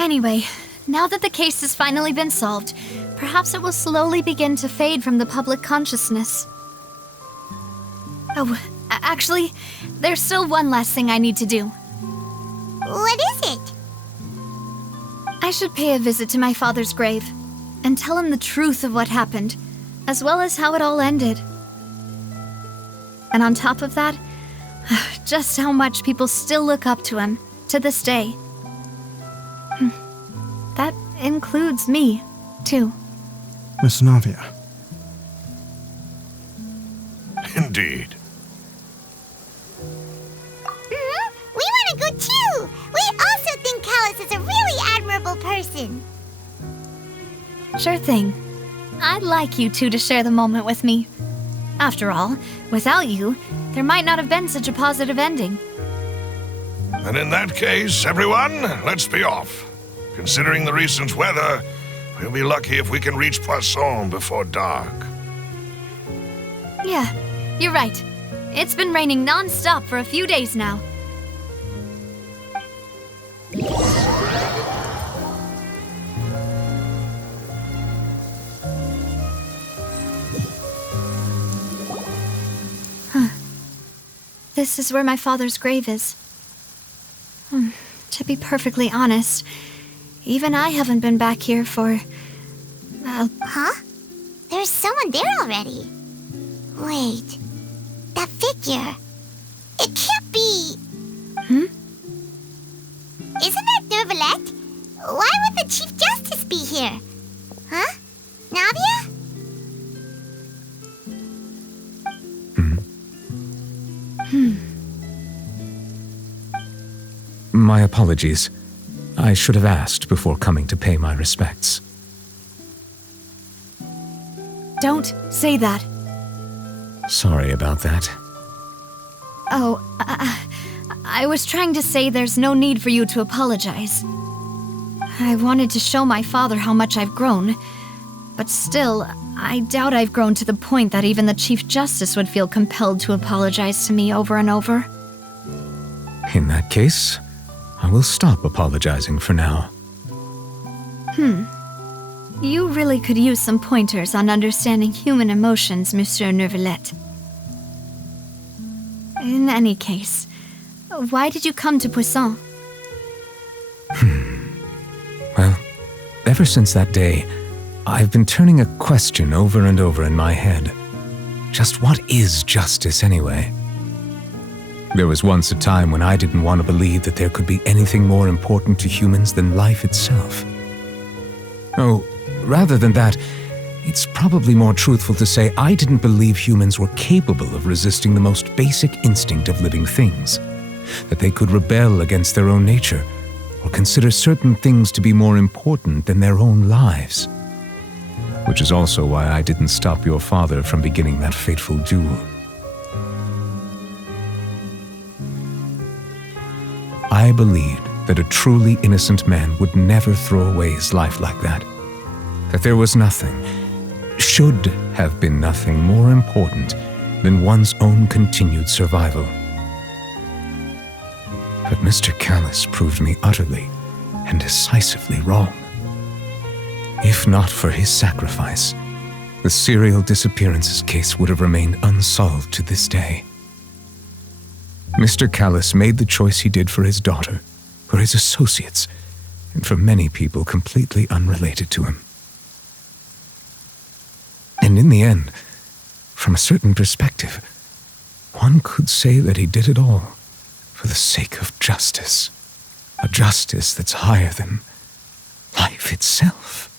Anyway, now that the case has finally been solved, perhaps it will slowly begin to fade from the public consciousness. Oh, actually, there's still one last thing I need to do. What is it? I should pay a visit to my father's grave and tell him the truth of what happened, as well as how it all ended. And on top of that, just how much people still look up to him, to this day. That includes me, too. Miss Navia. Indeed. We want to go too! We also think Callus is a really admirable person. Sure thing. I'd like you two to share the moment with me. After all, without you, there might not have been such a positive ending. And in that case, everyone, let's be off. Considering the recent weather, we'll be lucky if we can reach Poisson before dark. Yeah, you're right. It's been raining non-stop for a few days now. This is where my father's grave is. To be perfectly honest, even I haven't been back here for... Huh? There's someone there already. Wait. That figure. It can't be... Isn't that Neuvillette? Why would the Chief Justice be here? Huh? Navia? My apologies. I should have asked before coming to pay my respects. Don't say that. Sorry about that. Oh, I was trying to say there's no need for you to apologize. I wanted to show my father how much I've grown, but still, I doubt I've grown to the point that even the Chief Justice would feel compelled to apologize to me over and over. In that case, I will stop apologizing for now. You really could use some pointers on understanding human emotions, Monsieur Neuvillette. In any case, why did you come to Poisson? Well, ever since that day, I've been turning a question over and over in my head. Just what is justice anyway? There was once a time when I didn't want to believe that there could be anything more important to humans than life itself. Oh, rather than that, it's probably more truthful to say I didn't believe humans were capable of resisting the most basic instinct of living things, that they could rebel against their own nature, or consider certain things to be more important than their own lives. Which is also why I didn't stop your father from beginning that fateful duel. I believed that a truly innocent man would never throw away his life like that. That there was nothing, should have been nothing more important than one's own continued survival. But Mr. Callus proved me utterly and decisively wrong. If not for his sacrifice, the serial disappearances case would have remained unsolved to this day. Mr. Callus made the choice he did for his daughter, for his associates, and for many people completely unrelated to him. And in the end, from a certain perspective, one could say that he did it all for the sake of justice. A justice that's higher than life itself.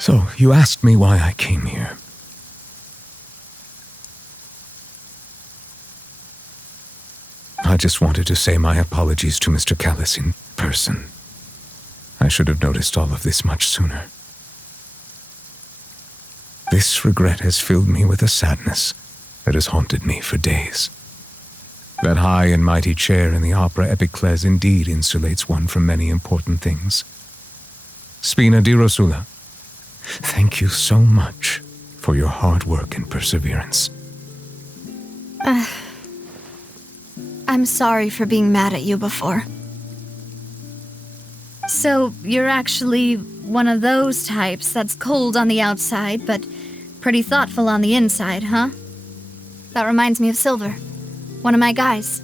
So, you asked me why I came here. I just wanted to say my apologies to Mr. Callus in person. I should have noticed all of this much sooner. This regret has filled me with a sadness that has haunted me for days. That high and mighty chair in the opera Epiclese indeed insulates one from many important things. Spina di Rosula, thank you so much for your hard work and perseverance. I'm sorry for being mad at you before. So, you're actually one of those types that's cold on the outside, but pretty thoughtful on the inside, huh? That reminds me of Silver, one of my guys.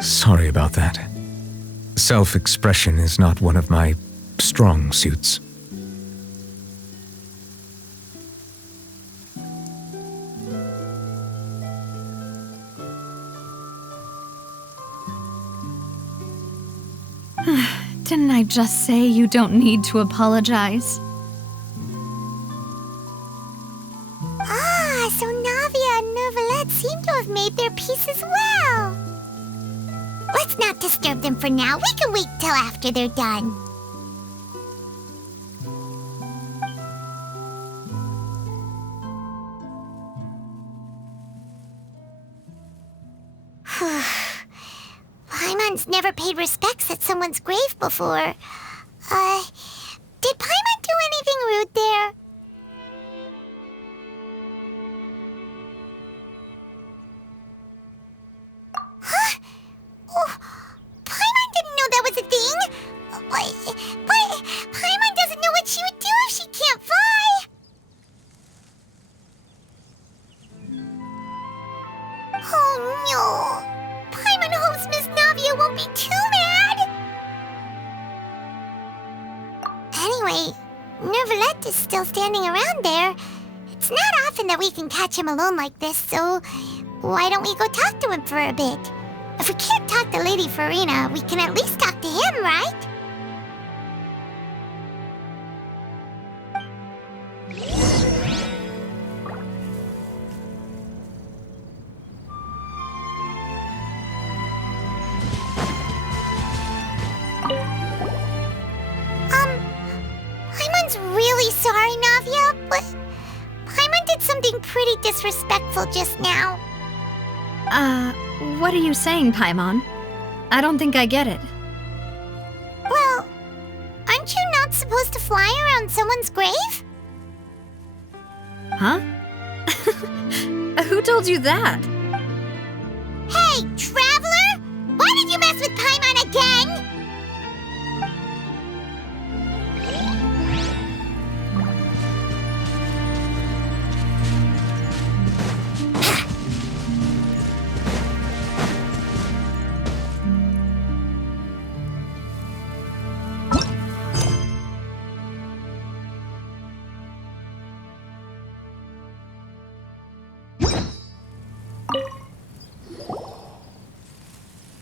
Sorry about that. Self-expression is not one of my strong suits. Didn't I just say you don't need to apologize? Ah, so Navia and Neuvillette seem to have made their peace as well. Let's not disturb them for now. We can wait till after they're done. Paimon's never paid respects at someone's grave before. Did Paimon do anything rude there? Huh? Oh, Paimon didn't know that was a thing. But Paimon doesn't know what she would do if she can't fly. Oh no. Paimon hopes Miss Navia won't be too mad. Anyway, Neuvillette is still standing around there. It's not often that we can catch him alone like this, so why don't we go talk to him for a bit? If we can't talk to Lady Farina, we can at least talk to him, right? Paimon's really sorry, Navia, but Paimon did something pretty disrespectful just now. What are you saying, Paimon? I don't think I get it. Well, aren't you not supposed to fly around someone's grave? Huh? Who told you that? Hey, Traveler! Why did you mess with Paimon again?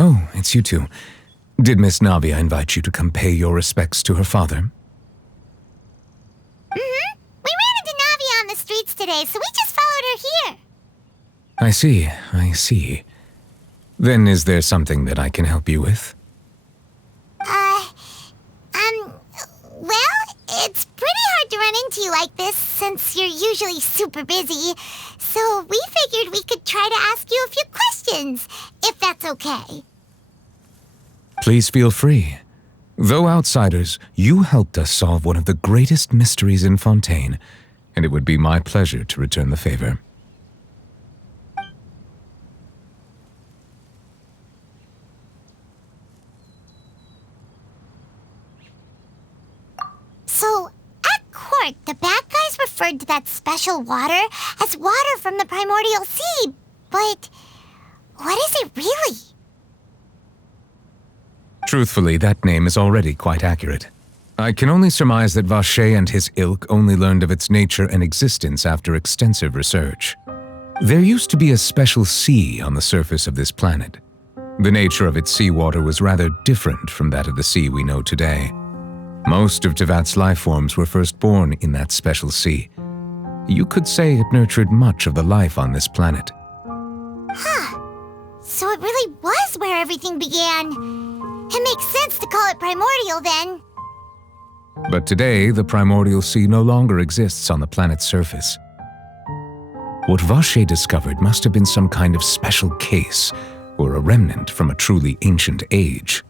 Oh, it's you two. Did Miss Navia invite you to come pay your respects to her father? Mm-hmm. We ran into Navia on the streets today, so we just followed her here. I see. Then is there something that I can help you with? Well, it's pretty hard to run into you like this since you're usually super busy. So we figured we could try to ask you a few questions, if that's okay. Please feel free. Though outsiders, you helped us solve one of the greatest mysteries in Fontaine, and it would be my pleasure to return the favor. So, at court, the bad guys referred to that special water as water from the primordial sea. But what is it really? Truthfully, that name is already quite accurate. I can only surmise that Vacher and his ilk only learned of its nature and existence after extensive research. There used to be a special sea on the surface of this planet. The nature of its seawater was rather different from that of the sea we know today. Most of Tevat's life forms were first born in that special sea. You could say it nurtured much of the life on this planet. Huh. So it really was where everything began. It makes sense to call it primordial then. But today, the primordial sea no longer exists on the planet's surface. What Vacher discovered must have been some kind of special case, or a remnant from a truly ancient age.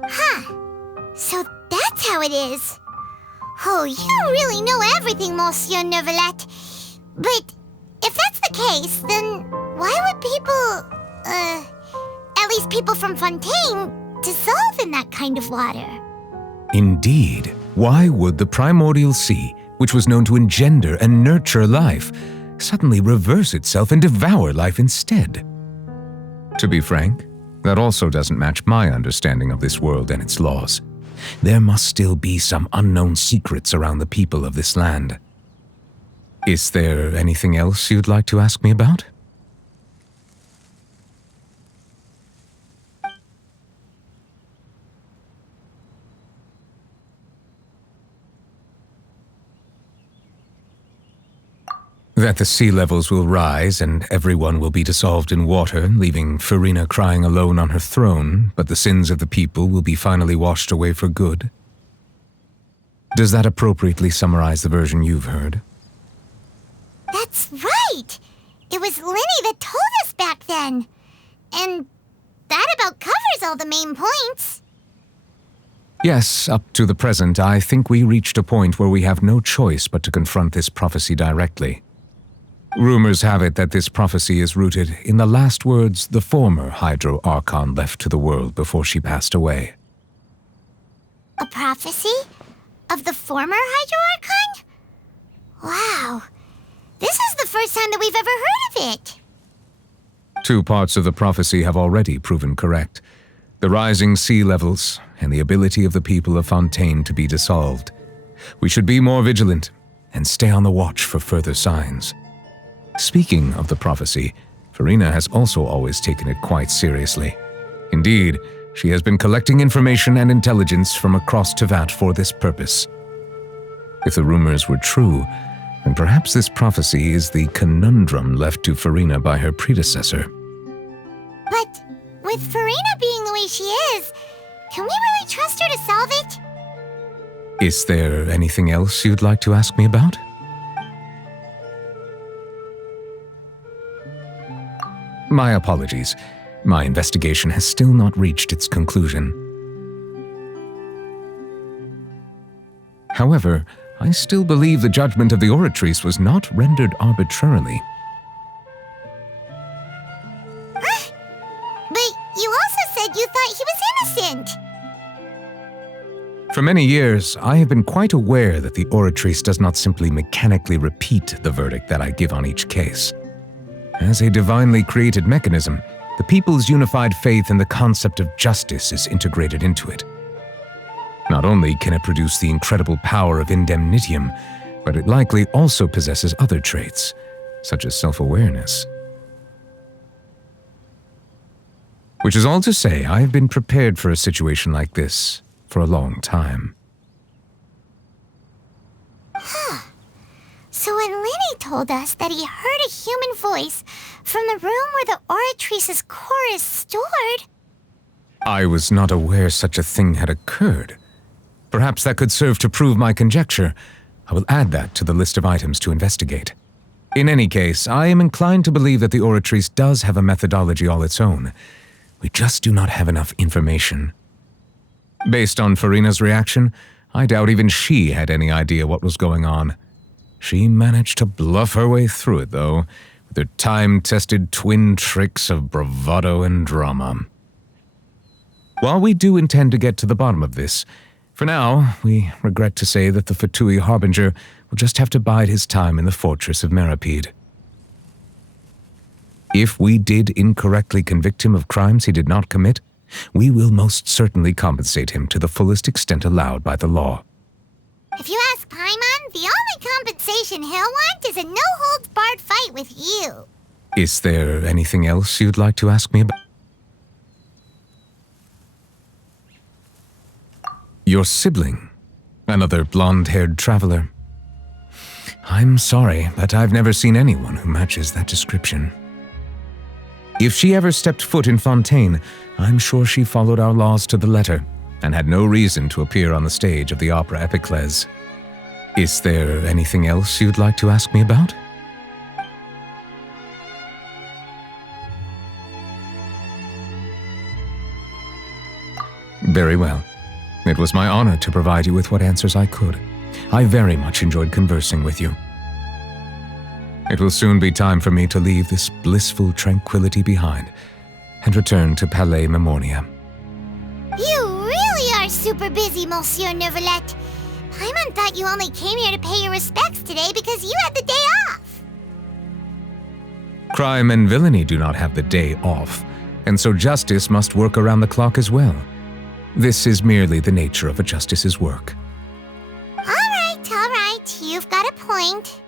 Huh. So that's how it is. Oh, you really know everything, Monsieur Neuvillette. But if that's the case, then why would people, at least people from Fontaine, dissolve in that kind of water? Indeed. Why would the primordial sea, which was known to engender and nurture life, suddenly reverse itself and devour life instead? To be frank, that also doesn't match my understanding of this world and its laws. There must still be some unknown secrets around the people of this land. Is there anything else you'd like to ask me about? That the sea levels will rise and everyone will be dissolved in water, leaving Farina crying alone on her throne, but the sins of the people will be finally washed away for good. Does that appropriately summarize the version you've heard? That's right! It was Linny that told us back then. And that about covers all the main points. Yes, up to the present, I think we reached a point where we have no choice but to confront this prophecy directly. Rumors have it that this prophecy is rooted in the last words the former Hydro Archon left to the world before she passed away. A prophecy? Of the former Hydro Archon? Wow. This is the first time that we've ever heard of it. 2 parts of the prophecy have already proven correct. The rising sea levels and the ability of the people of Fontaine to be dissolved. We should be more vigilant and stay on the watch for further signs. Speaking of the prophecy, Farina has also always taken it quite seriously. Indeed, she has been collecting information and intelligence from across Tevat for this purpose. If the rumors were true, then perhaps this prophecy is the conundrum left to Farina by her predecessor. But with Farina being the way she is, can we really trust her to solve it? Is there anything else you'd like to ask me about? My apologies. My investigation has still not reached its conclusion. However, I still believe the judgment of the Oratrice was not rendered arbitrarily. But you also said you thought he was innocent. For many years, I have been quite aware that the Oratrice does not simply mechanically repeat the verdict that I give on each case. As a divinely created mechanism, the people's unified faith in the concept of justice is integrated into it. Not only can it produce the incredible power of indemnitium, but it likely also possesses other traits, such as self-awareness. Which is all to say, I have been prepared for a situation like this for a long time. So when Linny told us that he heard a human voice from the room where the Oratrice's core is stored... I was not aware such a thing had occurred. Perhaps that could serve to prove my conjecture. I will add that to the list of items to investigate. In any case, I am inclined to believe that the Oratrice does have a methodology all its own. We just do not have enough information. Based on Farina's reaction, I doubt even she had any idea what was going on. She managed to bluff her way through it, though, with her time-tested twin tricks of bravado and drama. While we do intend to get to the bottom of this, for now, we regret to say that the Fatui Harbinger will just have to bide his time in the fortress of Meripede. If we did incorrectly convict him of crimes he did not commit, we will most certainly compensate him to the fullest extent allowed by the law. If you ask Paimon, the only compensation he'll want is a no-holds-barred fight with you. Is there anything else you'd like to ask me about? Your sibling, another blonde-haired traveler. I'm sorry, but I've never seen anyone who matches that description. If she ever stepped foot in Fontaine, I'm sure she followed our laws to the letter and had no reason to appear on the stage of the opera Epiclese. Is there anything else you'd like to ask me about? Very well. It was my honor to provide you with what answers I could. I very much enjoyed conversing with you. It will soon be time for me to leave this blissful tranquility behind and return to Palais Memornia. You really are super busy, Monsieur Neuvillette. Paimon thought you only came here to pay your respects today because you had the day off. Crime and villainy do not have the day off, and so justice must work around the clock as well. This is merely the nature of a justice's work. All right. You've got a point.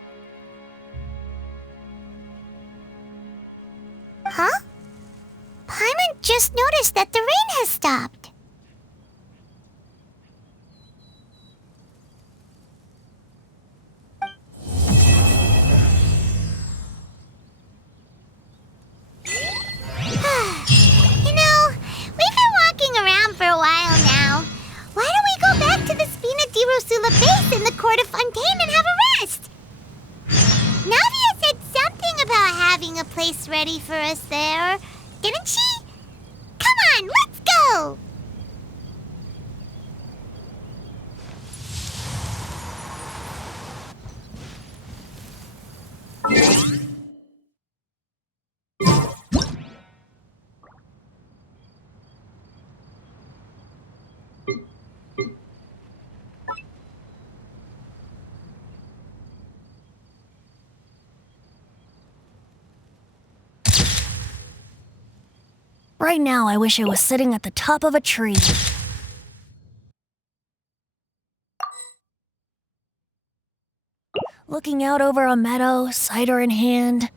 Huh? Paimon just noticed that the rain has stopped. us in the court of Fontaine and have a rest. Navia said something about having a place ready for us there, didn't she? Come on, let's go! Right now, I wish I was sitting at the top of a tree. Looking out over a meadow, cider in hand.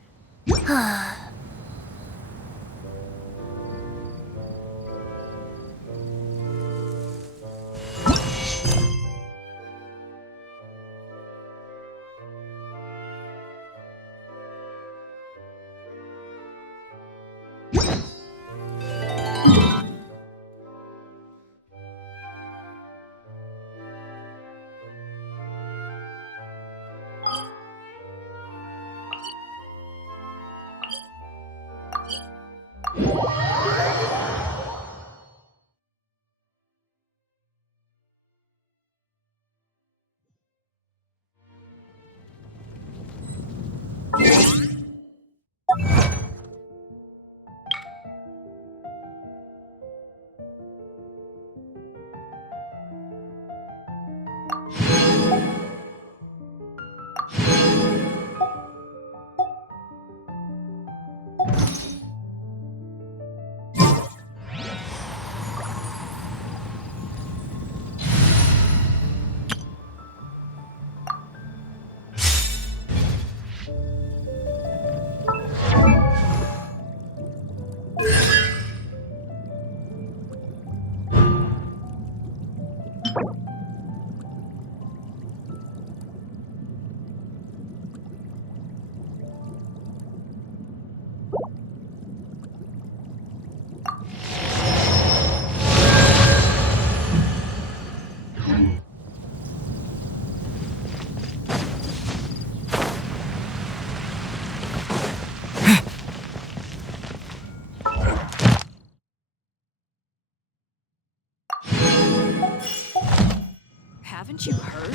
Haven't you heard?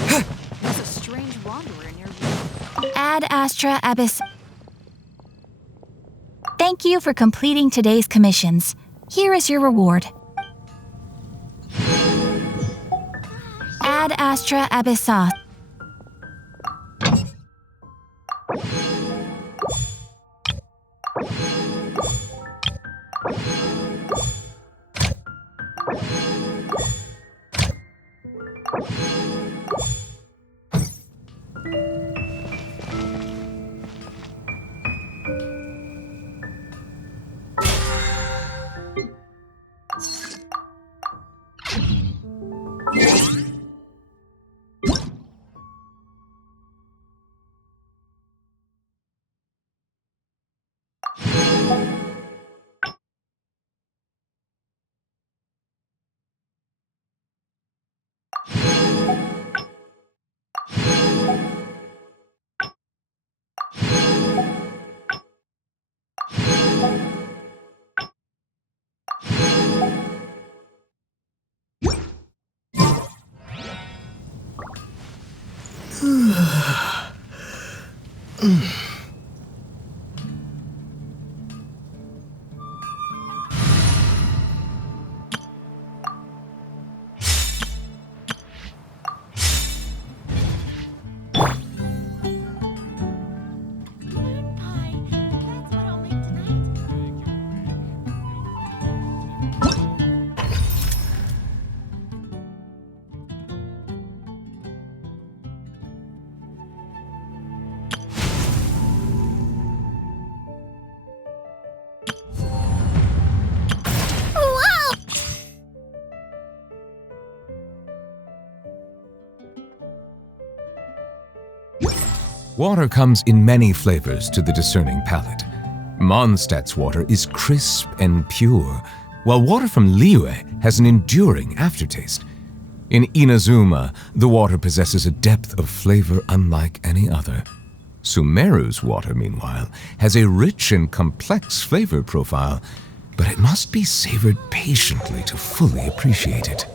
There's a strange wanderer near you. Ad Astra Abyss. Thank you for completing today's commissions. Here is your reward. Ad Astra Abyssos. Water comes in many flavors to the discerning palate. Mondstadt's water is crisp and pure, while water from Liyue has an enduring aftertaste. In Inazuma, the water possesses a depth of flavor unlike any other. Sumeru's water, meanwhile, has a rich and complex flavor profile, but it must be savored patiently to fully appreciate it.